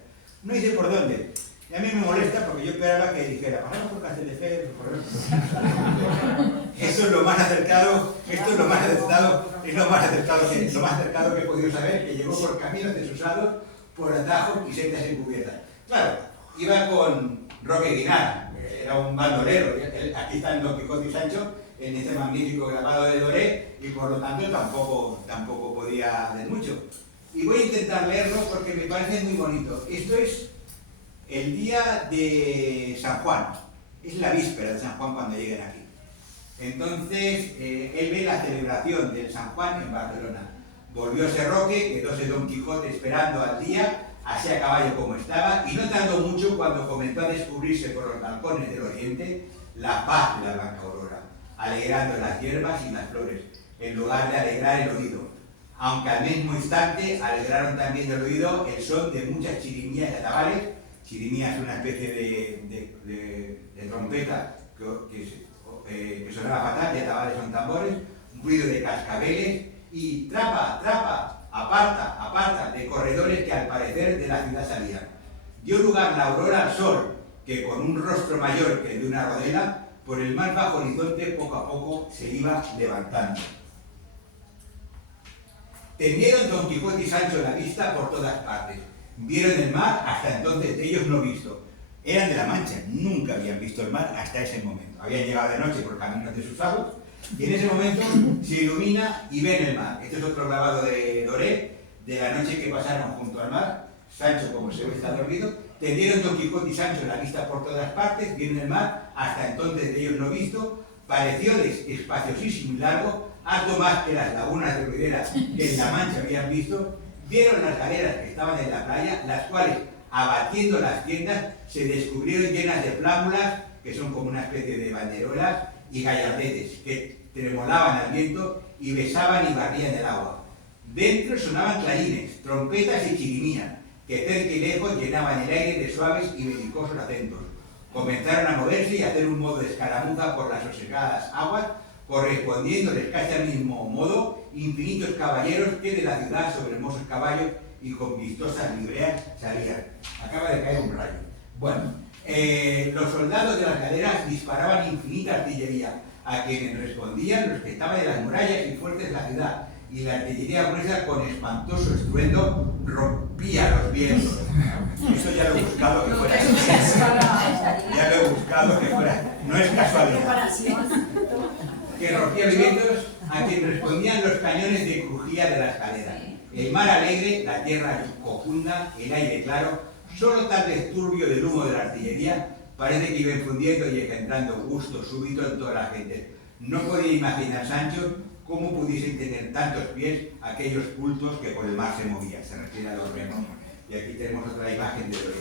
No dice por dónde. Y a mí me molesta porque yo esperaba que dijera, pasamos por Castelldefels, eso es lo más acercado, esto es lo más acercado que he podido saber, que llegó por caminos desusados, por atajos y sendas encubiertas. Claro, iba con Roque Guinart, era un bandolero, aquí están Don Quijote y Sancho, en este magnífico grabado de Doré, y por lo tanto tampoco podía hacer mucho. Y voy a intentar leerlo porque me parece muy bonito. Esto es el día de San Juan, es la víspera de San Juan cuando lleguen aquí. Entonces, él ve la celebración del San Juan en Barcelona. Volvióse Roque, quedóse Don Quijote esperando al día, así a caballo como estaba, y no tardó mucho cuando comenzó a descubrirse por los balcones del oriente la paz de la blanca aurora, alegrando las hierbas y las flores, en lugar de alegrar el oído. Aunque al mismo instante alegraron también el oído el son de muchas chirimías y atabales. Chirimía es una especie de trompeta que sonaba fatal, y atabales son tambores, un ruido de cascabeles y trapa, aparta, de corredores que al parecer de la ciudad salían. Dio lugar la aurora al sol, que con un rostro mayor que el de una rodela, por el más bajo horizonte poco a poco se iba levantando. Tendieron Don Quijote y Sancho la vista por todas partes. Vieron el mar hasta entonces de ellos no visto. Eran de la Mancha, nunca habían visto el mar hasta ese momento. Habían llegado de noche por caminos desusados y en ese momento se ilumina y ven el mar. Este es otro grabado de Doré, de la noche que pasaron junto al mar. Sancho, como se ve, está dormido. Tendieron Don Quijote y Sancho la vista por todas partes, vieron el mar hasta entonces de ellos no visto. Parecióles espaciosísimo y largo, harto más que las lagunas de Ruidera que en la Mancha habían visto. Vieron las galeras que estaban en la playa, las cuales, abatiendo las tiendas, se descubrieron llenas de flámulas, que son como una especie de banderolas, y gallardetes, que tremolaban al viento y besaban y barrían el agua. Dentro sonaban clarines, trompetas y chirimías, que cerca y lejos llenaban el aire de suaves y belicosos acentos. Comenzaron a moverse y a hacer un modo de escaramuza por las sosegadas aguas, correspondiéndoles casi al mismo modo infinitos caballeros que de la ciudad sobre hermosos caballos y con vistosas libreas salían. Acaba de caer un rayo. Bueno, los soldados de las galeras disparaban infinita artillería, a quienes respondían los que estaban de las murallas y fuertes de la ciudad, y la artillería gruesa con espantoso estruendo rompía los vientos. Eso ya lo he buscado que fuera. Ya lo he buscado que fuera. No es casualidad. Que rompía los vientos, a quien respondían los cañones de crujía de las galeras. El mar alegre, la tierra cojunda, el aire claro, solo tal vez turbio del humo de la artillería, parece que iba infundiendo y engendrando gusto súbito en toda la gente. No podía imaginar Sancho cómo pudiesen tener tantos pies aquellos cultos que por el mar se movían. Se refiere a los remos. Y aquí tenemos otra imagen de Doré.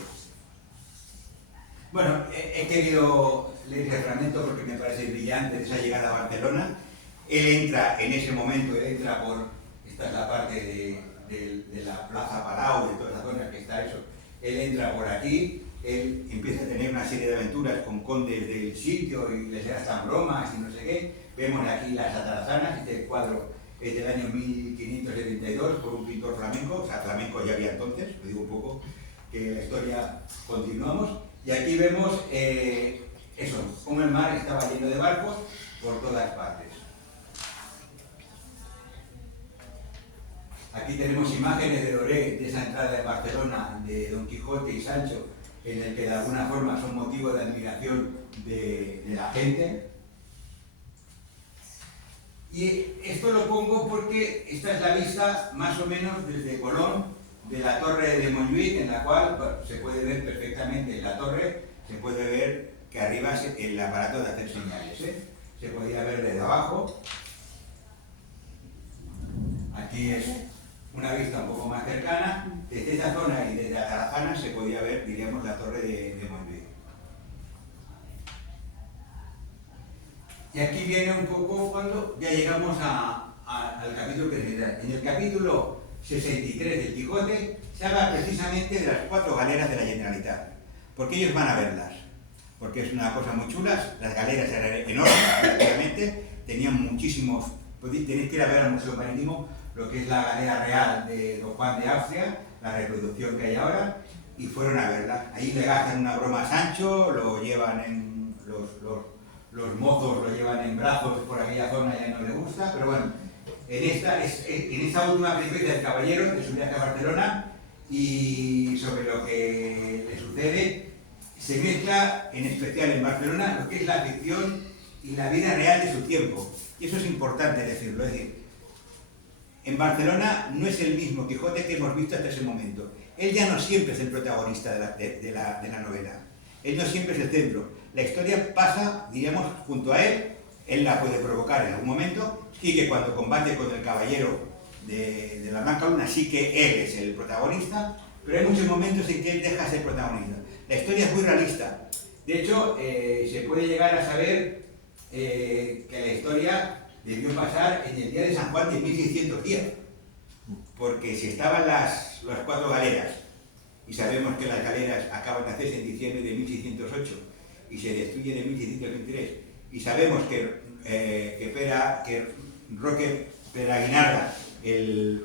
Bueno, he querido leer ese fragmento porque me parece brillante de esa llegada a Barcelona. Él entra, en ese momento, él entra por, esta es la parte de la Plaza Palau, de toda esa zona que está eso. Él entra por aquí, él empieza a tener una serie de aventuras con condes del sitio y les hacen bromas y no sé qué. Vemos aquí las atarazanas, este cuadro es del año 1572 por un pintor flamenco, o sea, flamenco ya había entonces, lo digo un poco, que la historia continuamos. Y aquí vemos eso, cómo el mar estaba lleno de barcos por todas partes. Aquí tenemos imágenes de Doré, de esa entrada de Barcelona, de Don Quijote y Sancho, en el que de alguna forma son motivo de admiración de la gente. Y esto lo pongo porque esta es la vista más o menos desde Colón de la torre de Montjuïc, en la cual se puede ver perfectamente en la torre, se puede ver que arriba es el aparato de hacer señales, se podía ver desde abajo. Aquí es una vista un poco más cercana. Desde esa zona y desde Atarazana se podía ver, diríamos, la torre de Montjuïc. Y aquí viene un poco cuando ya llegamos al capítulo que se en el capítulo 63 del Quijote se habla precisamente de las 4 galeras de la Generalitat, porque ellos van a verlas, porque es una cosa muy chula. Las galeras eran enormes, prácticamente, tenían muchísimos, tenéis que ir a ver al Museo Marítimo lo que es la galera real de Don Juan de Austria, la reproducción que hay ahora, y fueron a verla. Ahí le gastan una broma a Sancho, lo llevan en los mozos lo llevan en brazos por aquella zona, ya no le gusta, pero bueno, en esta última peripecia del caballero de su viaje a Barcelona y sobre lo que le sucede, se mezcla en especial en Barcelona lo que es la ficción y la vida real de su tiempo, y eso es importante decirlo. Es decir, en Barcelona no es el mismo Quijote que hemos visto hasta ese momento. Él ya no siempre es el protagonista de la novela, él no siempre es el centro. La historia pasa, diríamos, junto a él, él la puede provocar en algún momento, sí que cuando combate con el caballero de la Blanca Luna, sí que él es el protagonista, pero hay muchos momentos en que él deja de ser protagonista. La historia es muy realista. De hecho, se puede llegar a saber que la historia debió pasar en el día de San Juan de 1610, porque si estaban las 4 galeras, y sabemos que las galeras acaban de hacerse en diciembre de 1608, y se destruyen en 1623, y sabemos que Roque Peraguinarda, el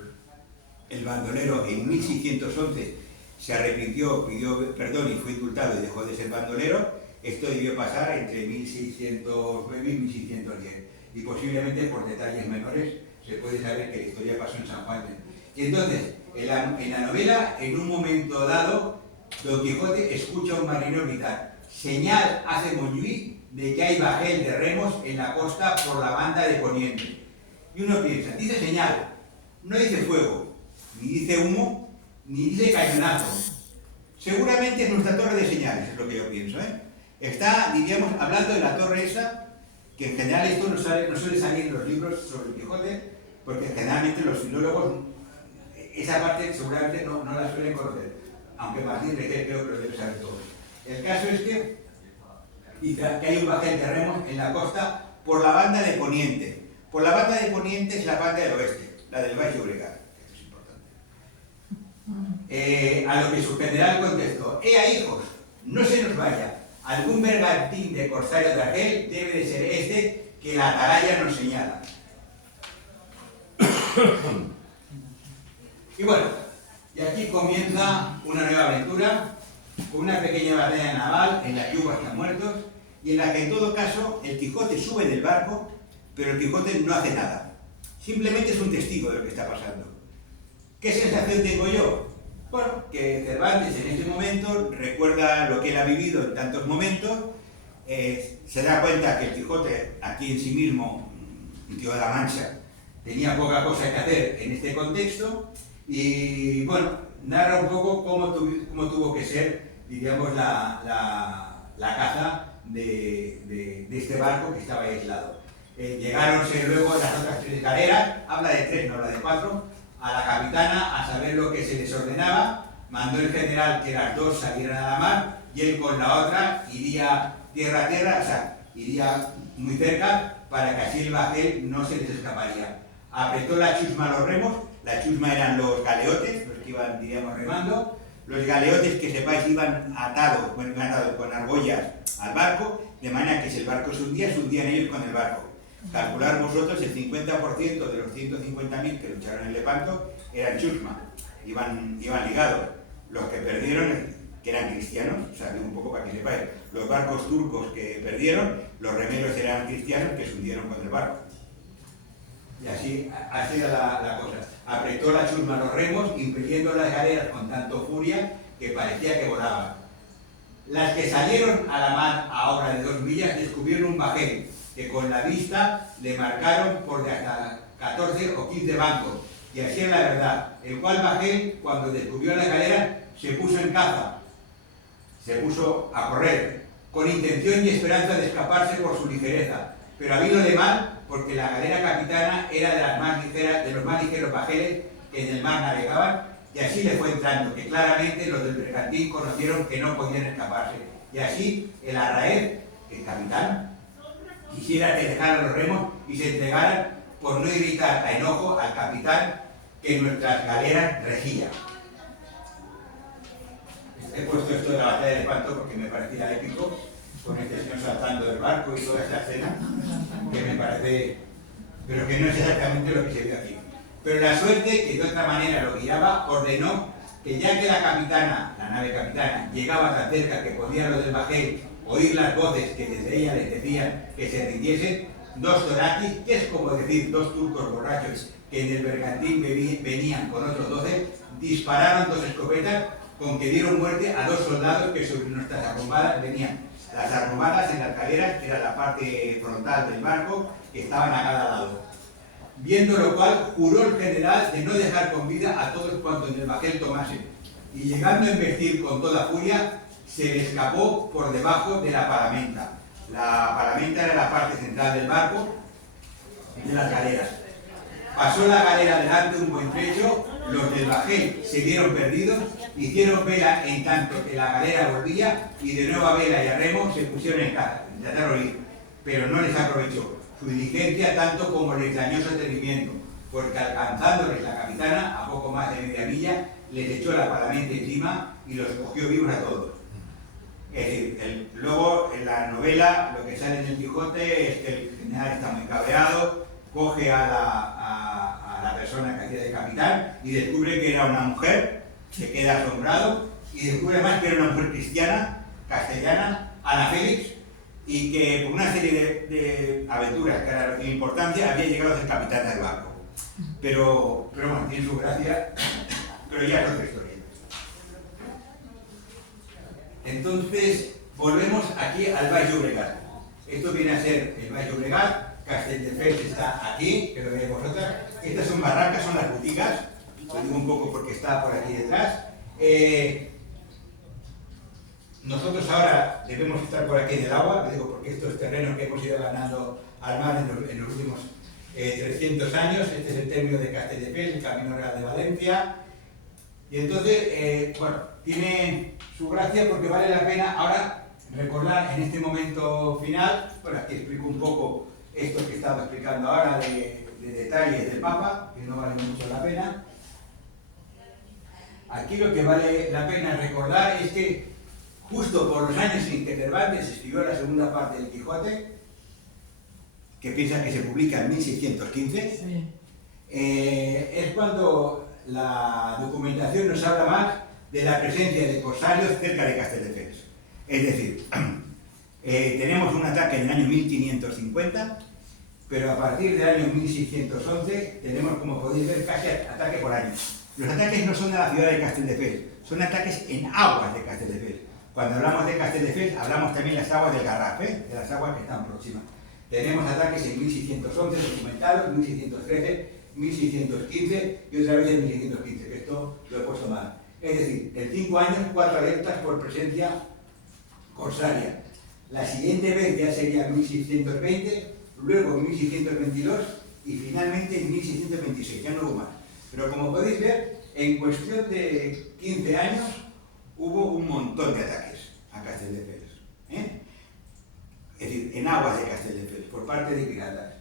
bandolero, en 1611 se arrepintió, pidió perdón y fue indultado y dejó de ser bandolero. Esto debió pasar entre 1609 y 1610, y posiblemente por detalles menores se puede saber que la historia pasó en San Juan. Y entonces, en la novela, en un momento dado, Don Quijote escucha a un marinero gritar: señal hace Montjuïc de que hay bajel de remos en la costa por la banda de poniente. Y uno piensa, dice señal, no dice fuego, ni dice humo, ni dice cañonazo. Seguramente es nuestra torre de señales, es lo que yo pienso, Está, diríamos, hablando de la torre esa, que en general esto no suele salir en los libros sobre el Quijote, porque generalmente los filólogos esa parte seguramente no la suelen conocer, aunque Martín Requer creo que lo debe saber todo. El caso es que hay un bajel de remos en la costa por la banda de poniente. Por la banda de poniente es la banda del oeste, la del Baix Llobregat. Esto es importante. A lo que su general contestó: ¡Ea, hijos! No se nos vaya. Algún bergantín de corsario de Argel debe de ser este que la atalaya nos señala. Y bueno, y aquí comienza una nueva aventura, con una pequeña batalla naval en la que hubo hasta muertos, y en la que en todo caso el Quijote sube del barco, pero el Quijote no hace nada. Simplemente es un testigo de lo que está pasando. ¿Qué sensación tengo yo? Bueno, que Cervantes en este momento recuerda lo que él ha vivido en tantos momentos, se da cuenta que el Quijote, aquí en sí mismo, un tío de la Mancha, tenía poca cosa que hacer en este contexto, y bueno, narra un poco cómo tuvo que ser, diríamos, la caza de este barco que estaba aislado. Llegáronse luego las otras 3 galeras, habla de 3, no habla de 4, a la capitana a saber lo que se les ordenaba, mandó el general que las 2 salieran a la mar, y él con la otra iría tierra a tierra, o sea, iría muy cerca para que así el bajel no se les escaparía. Apretó la chusma a los remos, la chusma eran los galeotes, los que iban, diríamos, remando. Los galeotes, que sepáis, iban atados con argollas al barco, de manera que si el barco se hundían ellos con el barco. Calcular vosotros, el 50% de los 150.000 que lucharon en Lepanto eran chusma, iban ligados. Los que perdieron, que eran cristianos, o sea, digo un poco para que sepáis, los barcos turcos que perdieron, los remeros eran cristianos que se hundieron con el barco. Y así era la cosa. Apretó la chusma a los remos, impidiendo las galeras con tanto furia que parecía que volaban. Las que salieron a la mar a obra de 2 millas descubrieron un bajel que con la vista le marcaron por de hasta 14 o 15 bancos. Y así es la verdad, el cual bajel, cuando descubrió la galera, se puso en caza, se puso a correr, con intención y esperanza de escaparse por su ligereza. Pero avínole mal, porque la galera capitana era de los más ligeros bajeles que en el mar navegaban, y así le fue entrando, que claramente los del bergantín conocieron que no podían escaparse. Y así el Arraez, el capitán, quisiera que dejaran los remos y se entregaran por no irritar a enojo al capitán que nuestras galeras regía. He puesto esto de la batalla de Lepanto porque me parecía épico, con este señor saltando del barco y toda esta escena, que me parece, pero que no es exactamente lo que se vio aquí. Pero la suerte, que de otra manera lo guiaba, ordenó que ya que la capitana, la nave capitana, llegaba tan cerca que podían los del bajel oír las voces que desde ella les decían que se rindiesen, 2 toraquis, que es como decir 2 turcos borrachos que en el bergantín venían con otros 12, dispararon 2 escopetas con que dieron muerte a 2 soldados que sobre nuestras arrumbadas venían. Las arrumbadas en las galeras, que era la parte frontal del barco, que estaban a cada lado. Viendo lo cual, juró el general de no dejar con vida a todos cuantos en el bajel tomasen, y llegando a embestir con toda furia, se le escapó por debajo de la palamenta. La palamenta era la parte central del barco, de las galeras. Pasó la galera delante un buen trecho, los del bajel se vieron perdidos, hicieron vela en tanto que la galera volvía, y de nuevo a vela y a remo se pusieron en caza, intentaron huir, pero no les aprovechó su diligencia tanto como el extrañoso atrevimiento, porque alcanzándoles la capitana, a poco más de media milla, les echó la palamenta encima y los cogió vivos a todos. Es decir, luego en la novela lo que sale en el Quijote es que el general está muy cabreado, coge a la persona que hacía de capitán y descubre que era una mujer, se queda asombrado y descubre además que era una mujer cristiana, castellana, Ana Félix, y que por una serie de aventuras que ahora no tienen importancia había llegado a ser capitán del barco. Pero bueno, tiene su gracia, pero ya es otra historia. Entonces, volvemos aquí al Baix Llobregat. Esto viene a ser el Baix Llobregat, Castelldefels está aquí, que lo veis vosotras. Estas son barracas, son las boutigas, lo digo un poco porque está por aquí detrás. Nosotros ahora debemos estar por aquí en el agua, lo digo porque estos terrenos que hemos ido ganando al mar en los últimos 300 años, este es el término de Castelldefels, el Camino Real de Valencia, y entonces, bueno, tiene su gracia porque vale la pena ahora recordar en este momento final, bueno, aquí explico un poco esto que he estado explicando ahora de detalles del mapa, que no vale mucho la pena. Aquí lo que vale la pena recordar es que justo por los años en que Cervantes escribió la segunda parte del Quijote, que piensa que se publica en 1615, Sí. Es cuando la documentación nos habla más de la presencia de corsarios cerca de Castelldefels. Es decir, tenemos un ataque en el año 1550, pero a partir del año 1611 tenemos, como podéis ver, casi ataque por año. Los ataques no son de la ciudad de Castelldefels, son ataques en aguas de Castelldefels. Cuando hablamos de Castelldefels, hablamos también de las aguas del Garraf, de las aguas que están próximas. Tenemos ataques en 1611 documentados, 1613, 1615 y otra vez en 1615, que esto lo he puesto mal. Es decir, en 5 años, 4 alertas por presencia corsaria. La siguiente vez ya sería 1620, luego 1622 y finalmente en 1626, ya no hubo más. Pero como podéis ver, en cuestión de 15 años hubo un montón de ataques a Castelldefels. Es decir, en aguas de Castelldefels, por parte de piratas.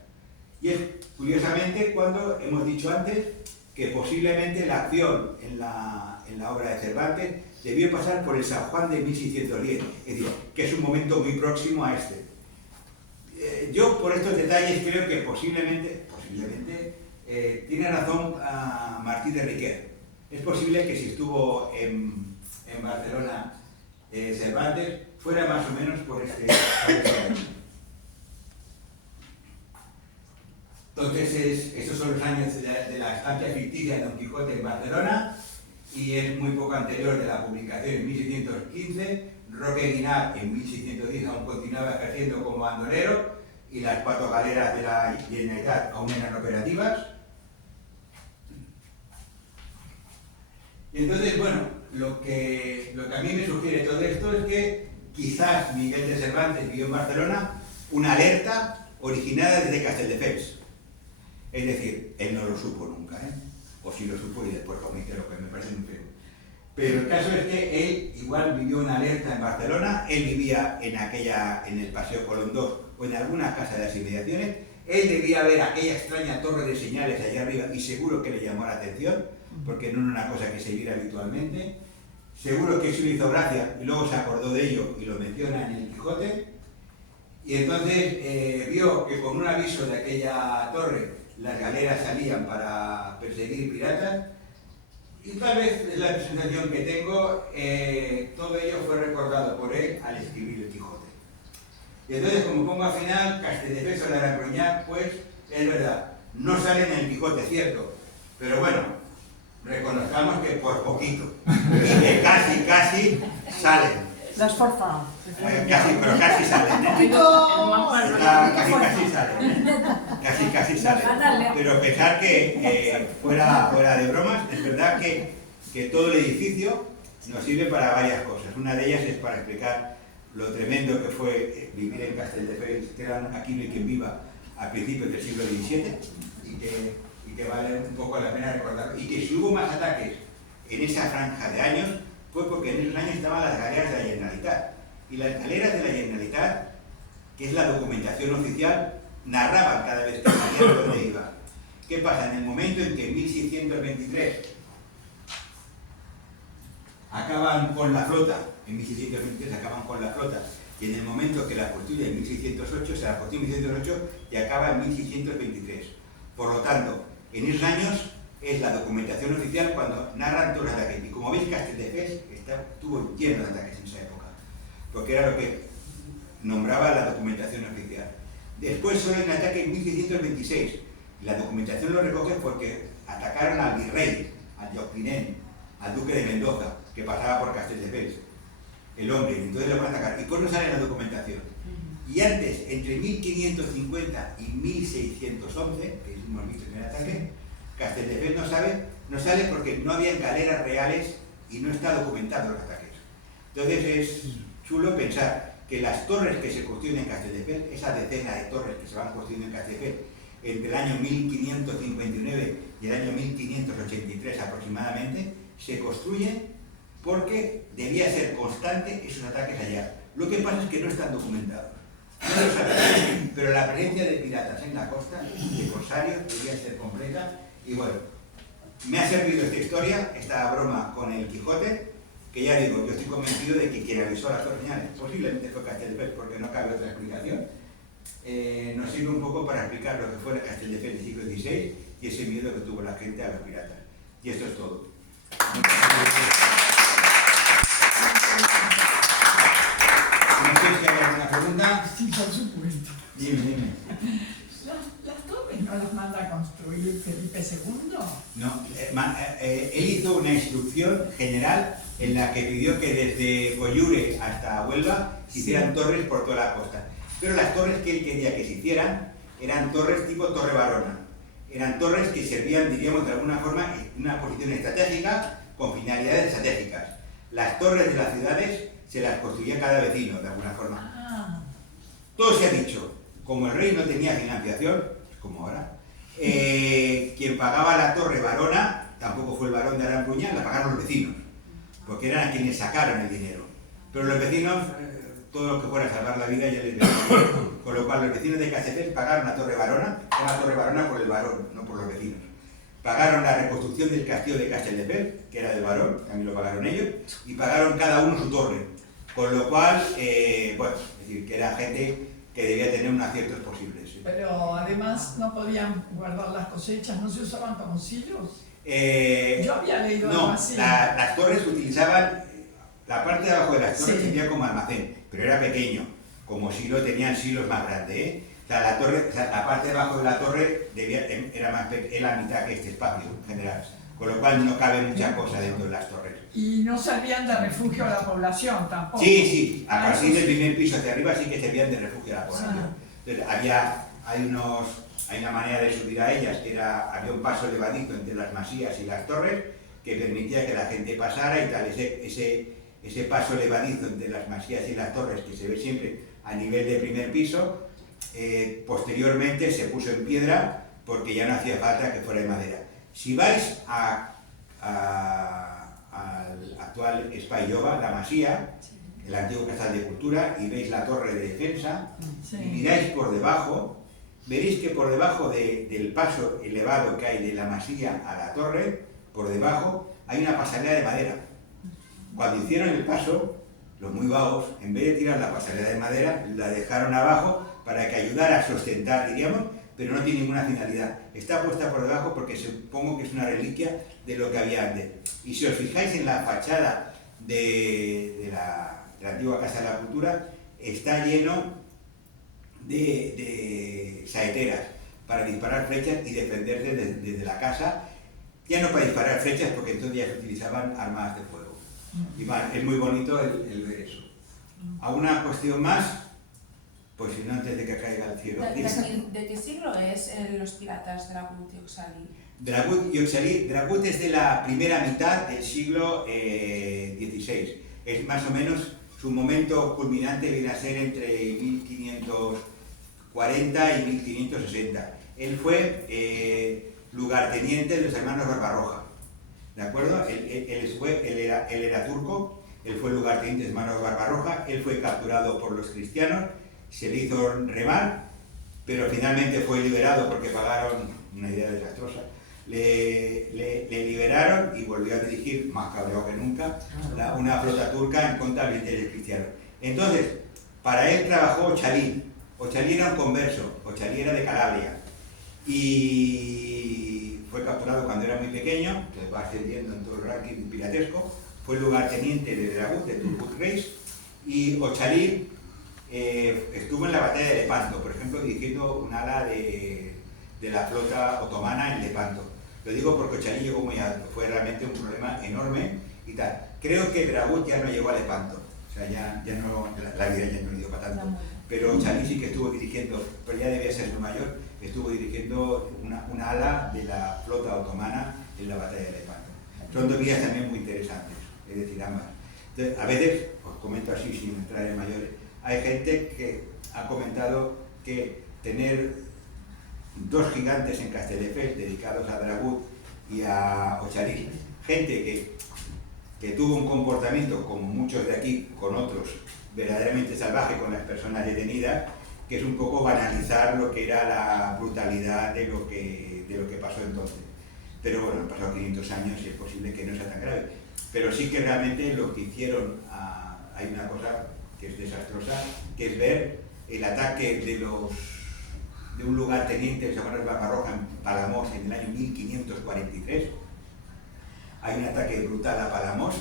Y es, curiosamente, cuando hemos dicho antes que posiblemente la acción en la obra de Cervantes debió pasar por el San Juan de 1610, es decir, que es un momento muy próximo a este. Yo, por estos detalles, creo que posiblemente tiene razón Martí de Riquer. Es posible que si estuvo en Barcelona Cervantes, fuera más o menos por este año. Entonces, estos son los años de la estancia ficticia de Don Quijote en Barcelona, y es muy poco anterior de la publicación en 1615. Roque Guinart en 1610 aún continuaba ejerciendo como bandolero, y las 4 galeras de la Generalitat aún eran operativas. Y entonces, bueno, lo que a mí me sugiere todo esto es que quizás Miguel de Cervantes vio en Barcelona una alerta originada desde Castelldefels. Es decir, él no lo supo nunca, o si lo supo y después comiste, lo que me parece muy feo. Pero el caso es que él igual vivió una alerta en Barcelona, él vivía en el Paseo Colón 2 o en alguna casa de las inmediaciones, él debía ver aquella extraña torre de señales allá arriba y seguro que le llamó la atención, porque no era una cosa que se viera habitualmente. Seguro que eso le hizo gracia y luego se acordó de ello y lo menciona en el Quijote. Y entonces vio que con un aviso de aquella torre las galeras salían para perseguir piratas, y tal vez es la presentación que tengo, todo ello fue recordado por él al escribir el Quijote. Y entonces, como pongo al final, Castelldefels o la Gran Bretaña, pues es verdad, no salen en el Quijote, cierto, pero bueno, reconozcamos que por poquito, que casi salen. Las forzado. Pero casi salen, casi salen. Pero pensar que fuera de bromas, es verdad que todo el edificio nos sirve para varias cosas. Una de ellas es para explicar lo tremendo que fue vivir en Castelldefels, que eran Aquilo y quien viva a principios del siglo XVII, y que vale un poco la pena recordarlo. Y que si hubo más ataques en esa franja de años, fue porque en esos años estaban las galeras de la Generalitat. Y las galeras de la Generalitat, que es la documentación oficial, narraban cada vez que salían dónde iba. ¿Qué pasa? En el momento en que en 1623 acaban con la flota, y en el momento que la construye en 1608, se la construye en 1608 y acaba en 1623. Por lo tanto, en esos años es la documentación oficial cuando narran todos los ataques. Y como veis, Castelldefels estuvo lleno de ataques en esa época, porque era lo que nombraba la documentación oficial. Después solo hay un ataque en 1626. La documentación lo recoge porque atacaron al virrey, al Lloctinent, al duque de Mendoza, que pasaba por Castelldefels, el hombre, entonces lo van a atacar. Y pues no sale en la documentación. Y antes, entre 1550 y 1611, que hemos visto en el ataque, Castelldefels no sale porque no había galeras reales y no está documentado los ataques. Entonces es chulo pensar que las torres que se construyen en Castelldefels, esa decena de torres que se van construyendo en Castelldefels entre el año 1559 y el año 1583 aproximadamente, se construyen porque debía ser constante esos ataques allá. Lo que pasa es que no están documentados. No lo sabía, pero la presencia de piratas en la costa, de corsarios, debía ser completa. Y bueno, me ha servido esta historia, esta broma con el Quijote, que ya digo, yo estoy convencido de que quien avisó a las dos señales posiblemente fue Castelldefels, porque no cabe otra explicación. Nos sirve un poco para explicar lo que fue Castelldefels del siglo XVI y ese miedo que tuvo la gente a los piratas. Y esto es todo. No sé si hay alguna pregunta. Sí, por supuesto. Dime. ¿Las torres no las manda a construir Felipe II? No, él hizo una instrucción general en la que pidió que desde Coyure hasta Huelva se hicieran torres por toda la costa. Pero las torres que él quería que se hicieran eran torres tipo Torre Barona. Eran torres que servían, diríamos, de alguna forma en una posición estratégica con finalidades estratégicas. Las torres de las ciudades se las construía cada vecino, de alguna forma. Todo se ha dicho. Como el rey no tenía financiación, como ahora, quien pagaba la Torre Barona tampoco fue el barón de Arancuña, la pagaron los vecinos, porque eran quienes sacaron el dinero. Pero los vecinos, todo lo que fuera a salvar la vida ya les venía. Con lo cual los vecinos de Castelldefels pagaron la Torre Barona, una Torre Barona por el barón, no por los vecinos. Pagaron la reconstrucción del castillo de Castelldefels, que era del barón, también lo pagaron ellos, y pagaron cada uno su torre. Con lo cual, bueno, es decir, que era gente que debía tener unos aciertos posibles. ¿Sí? Pero además no podían guardar las cosechas, ¿no se usaban como silos? Yo había leído algo así. Las torres utilizaban, la parte de abajo de las torres Sí. servía como almacén, pero era pequeño. Como silo tenían silos más grandes, ¿eh? O sea, la torre, o sea, la parte de abajo de la torre era la mitad que este espacio en general, con lo cual no cabe mucha cosa dentro de las torres. Y no servían de refugio a la población tampoco. Sí, a partir eso del sí. primer piso hacia arriba sí que servían de refugio a la población. Entonces, hay una manera de subir a ellas, que había un paso elevadito entre las masías y las torres, que permitía que la gente pasara y tal. Ese paso elevadizo entre las masías y las torres, que se ve siempre a nivel de primer piso, posteriormente se puso en piedra porque ya no hacía falta que fuera de madera. Si vais al actual Espai Lloba, la Masía, el antiguo Casal de Cultura, y veis la torre de defensa, Sí. y miráis por debajo, veréis que por debajo del paso elevado que hay de la Masía a la torre, por debajo hay una pasarela de madera. Cuando hicieron el paso, los muy vagos, en vez de tirar la pasarela de madera, la dejaron abajo para que ayudara a sustentar, diríamos, pero no tiene ninguna finalidad. Está puesta por debajo porque supongo que es una reliquia de lo que había antes. Y si os fijáis en la fachada de la antigua Casa de la Cultura, está lleno de saeteras para disparar flechas y defenderse desde la casa. Ya no para disparar flechas, porque entonces ya se utilizaban armas de fuego. Y es muy bonito el ver eso. ¿Alguna cuestión más? Pues si no, antes de que caiga el cielo. ¿De qué siglo es los piratas Dragut y Oxali? Dragut y Oxali. Dragut es de la primera mitad del siglo XVI. Es más o menos su momento culminante, viene a ser entre 1540 y 1560. Él fue lugarteniente de los hermanos Barbarroja. ¿De acuerdo? Él era turco, él fue lugarteniente de los hermanos Barbarroja, él fue capturado por los cristianos, se le hizo remar, pero finalmente fue liberado porque pagaron una idea desastrosa. Le liberaron y volvió a dirigir, más cabreado que nunca, una flota turca en contra de los intereses cristianos. Entonces, para él trabajó Ochalí. Ochalí era un converso, Ochalí era de Calabria. Y fue capturado cuando era muy pequeño, que va ascendiendo en todo el ranking piratesco. Fue lugarteniente de Dragut, de Turgut Reis, y Ochalí estuvo en la batalla de Lepanto, por ejemplo, dirigiendo un ala de la flota otomana en Lepanto. Lo digo porque Ochalí llegó muy alto, fue realmente un problema enorme y tal. Creo que Dragut ya no llegó a Lepanto, o sea, ya no, la vida ya no dio para tanto. Pero Ochalí sí que estuvo dirigiendo, pero ya debía ser su mayor, estuvo dirigiendo una ala de la flota otomana en la batalla de Lepanto. Son dos vías también muy interesantes, es decir, ambas. Entonces, a veces, os comento así sin entrar en mayores, hay gente que ha comentado que tener dos gigantes en Castelldefels dedicados a Dragut y a Ochalí, gente que tuvo un comportamiento, como muchos de aquí, con otros, verdaderamente salvaje con las personas detenidas, que es un poco banalizar lo que era la brutalidad de lo que pasó entonces. Pero bueno, han pasado 500 años y es posible que no sea tan grave. Pero sí que realmente lo que hicieron, hay una cosa que es desastrosa, que es ver el ataque de un lugarteniente que se llama Barbarroja en Palamos en el año 1543. Hay un ataque brutal a Palamos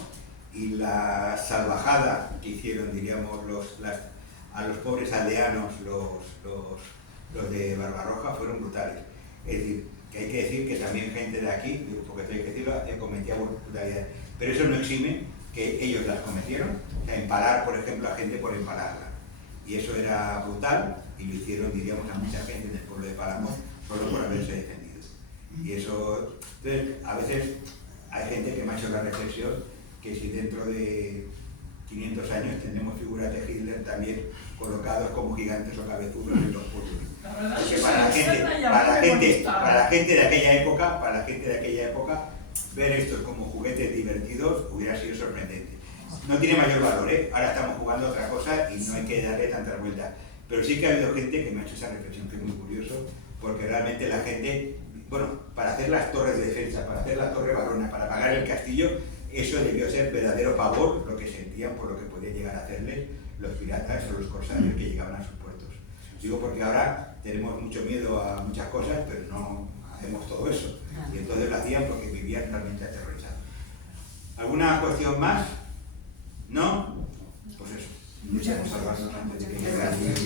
y la salvajada que hicieron, diríamos, a los pobres aldeanos, los de Barbarroja, fueron brutales. Es decir, que hay que decir que también gente de aquí, porque hay que decirlo, cometía brutalidades. Pero eso no exime que ellos las cometieron, o sea, empalar, por ejemplo, a gente por empalarla. Y eso era brutal y lo hicieron, diríamos, a mucha gente del pueblo de Palamos solo por haberse defendido. Y eso, entonces, a veces hay gente que me ha hecho la reflexión que si dentro de 500 años tendremos figuras de Hitler también colocados como gigantes o cabezudos en los pueblos. Porque para la gente de aquella época, ver estos como juguetes divertidos hubiera sido sorprendente. No tiene mayor valor, ¿eh? Ahora estamos jugando a otra cosa y no hay que darle tantas vueltas. Pero sí que ha habido gente que me ha hecho esa reflexión, que es muy curioso, porque realmente la gente, bueno, para hacer las torres de defensa, para hacer la torre Barona, para pagar el castillo, eso debió ser verdadero pavor lo que sentían por lo que podían llegar a hacerles los piratas o los corsarios que llegaban a sus puertos. Digo porque ahora tenemos mucho miedo a muchas cosas, pero no hacemos todo eso. Y entonces lo hacían porque vivían realmente aterrorizados. ¿Alguna cuestión más? ¿No? Pues eso. Muchas gracias. Muchas gracias.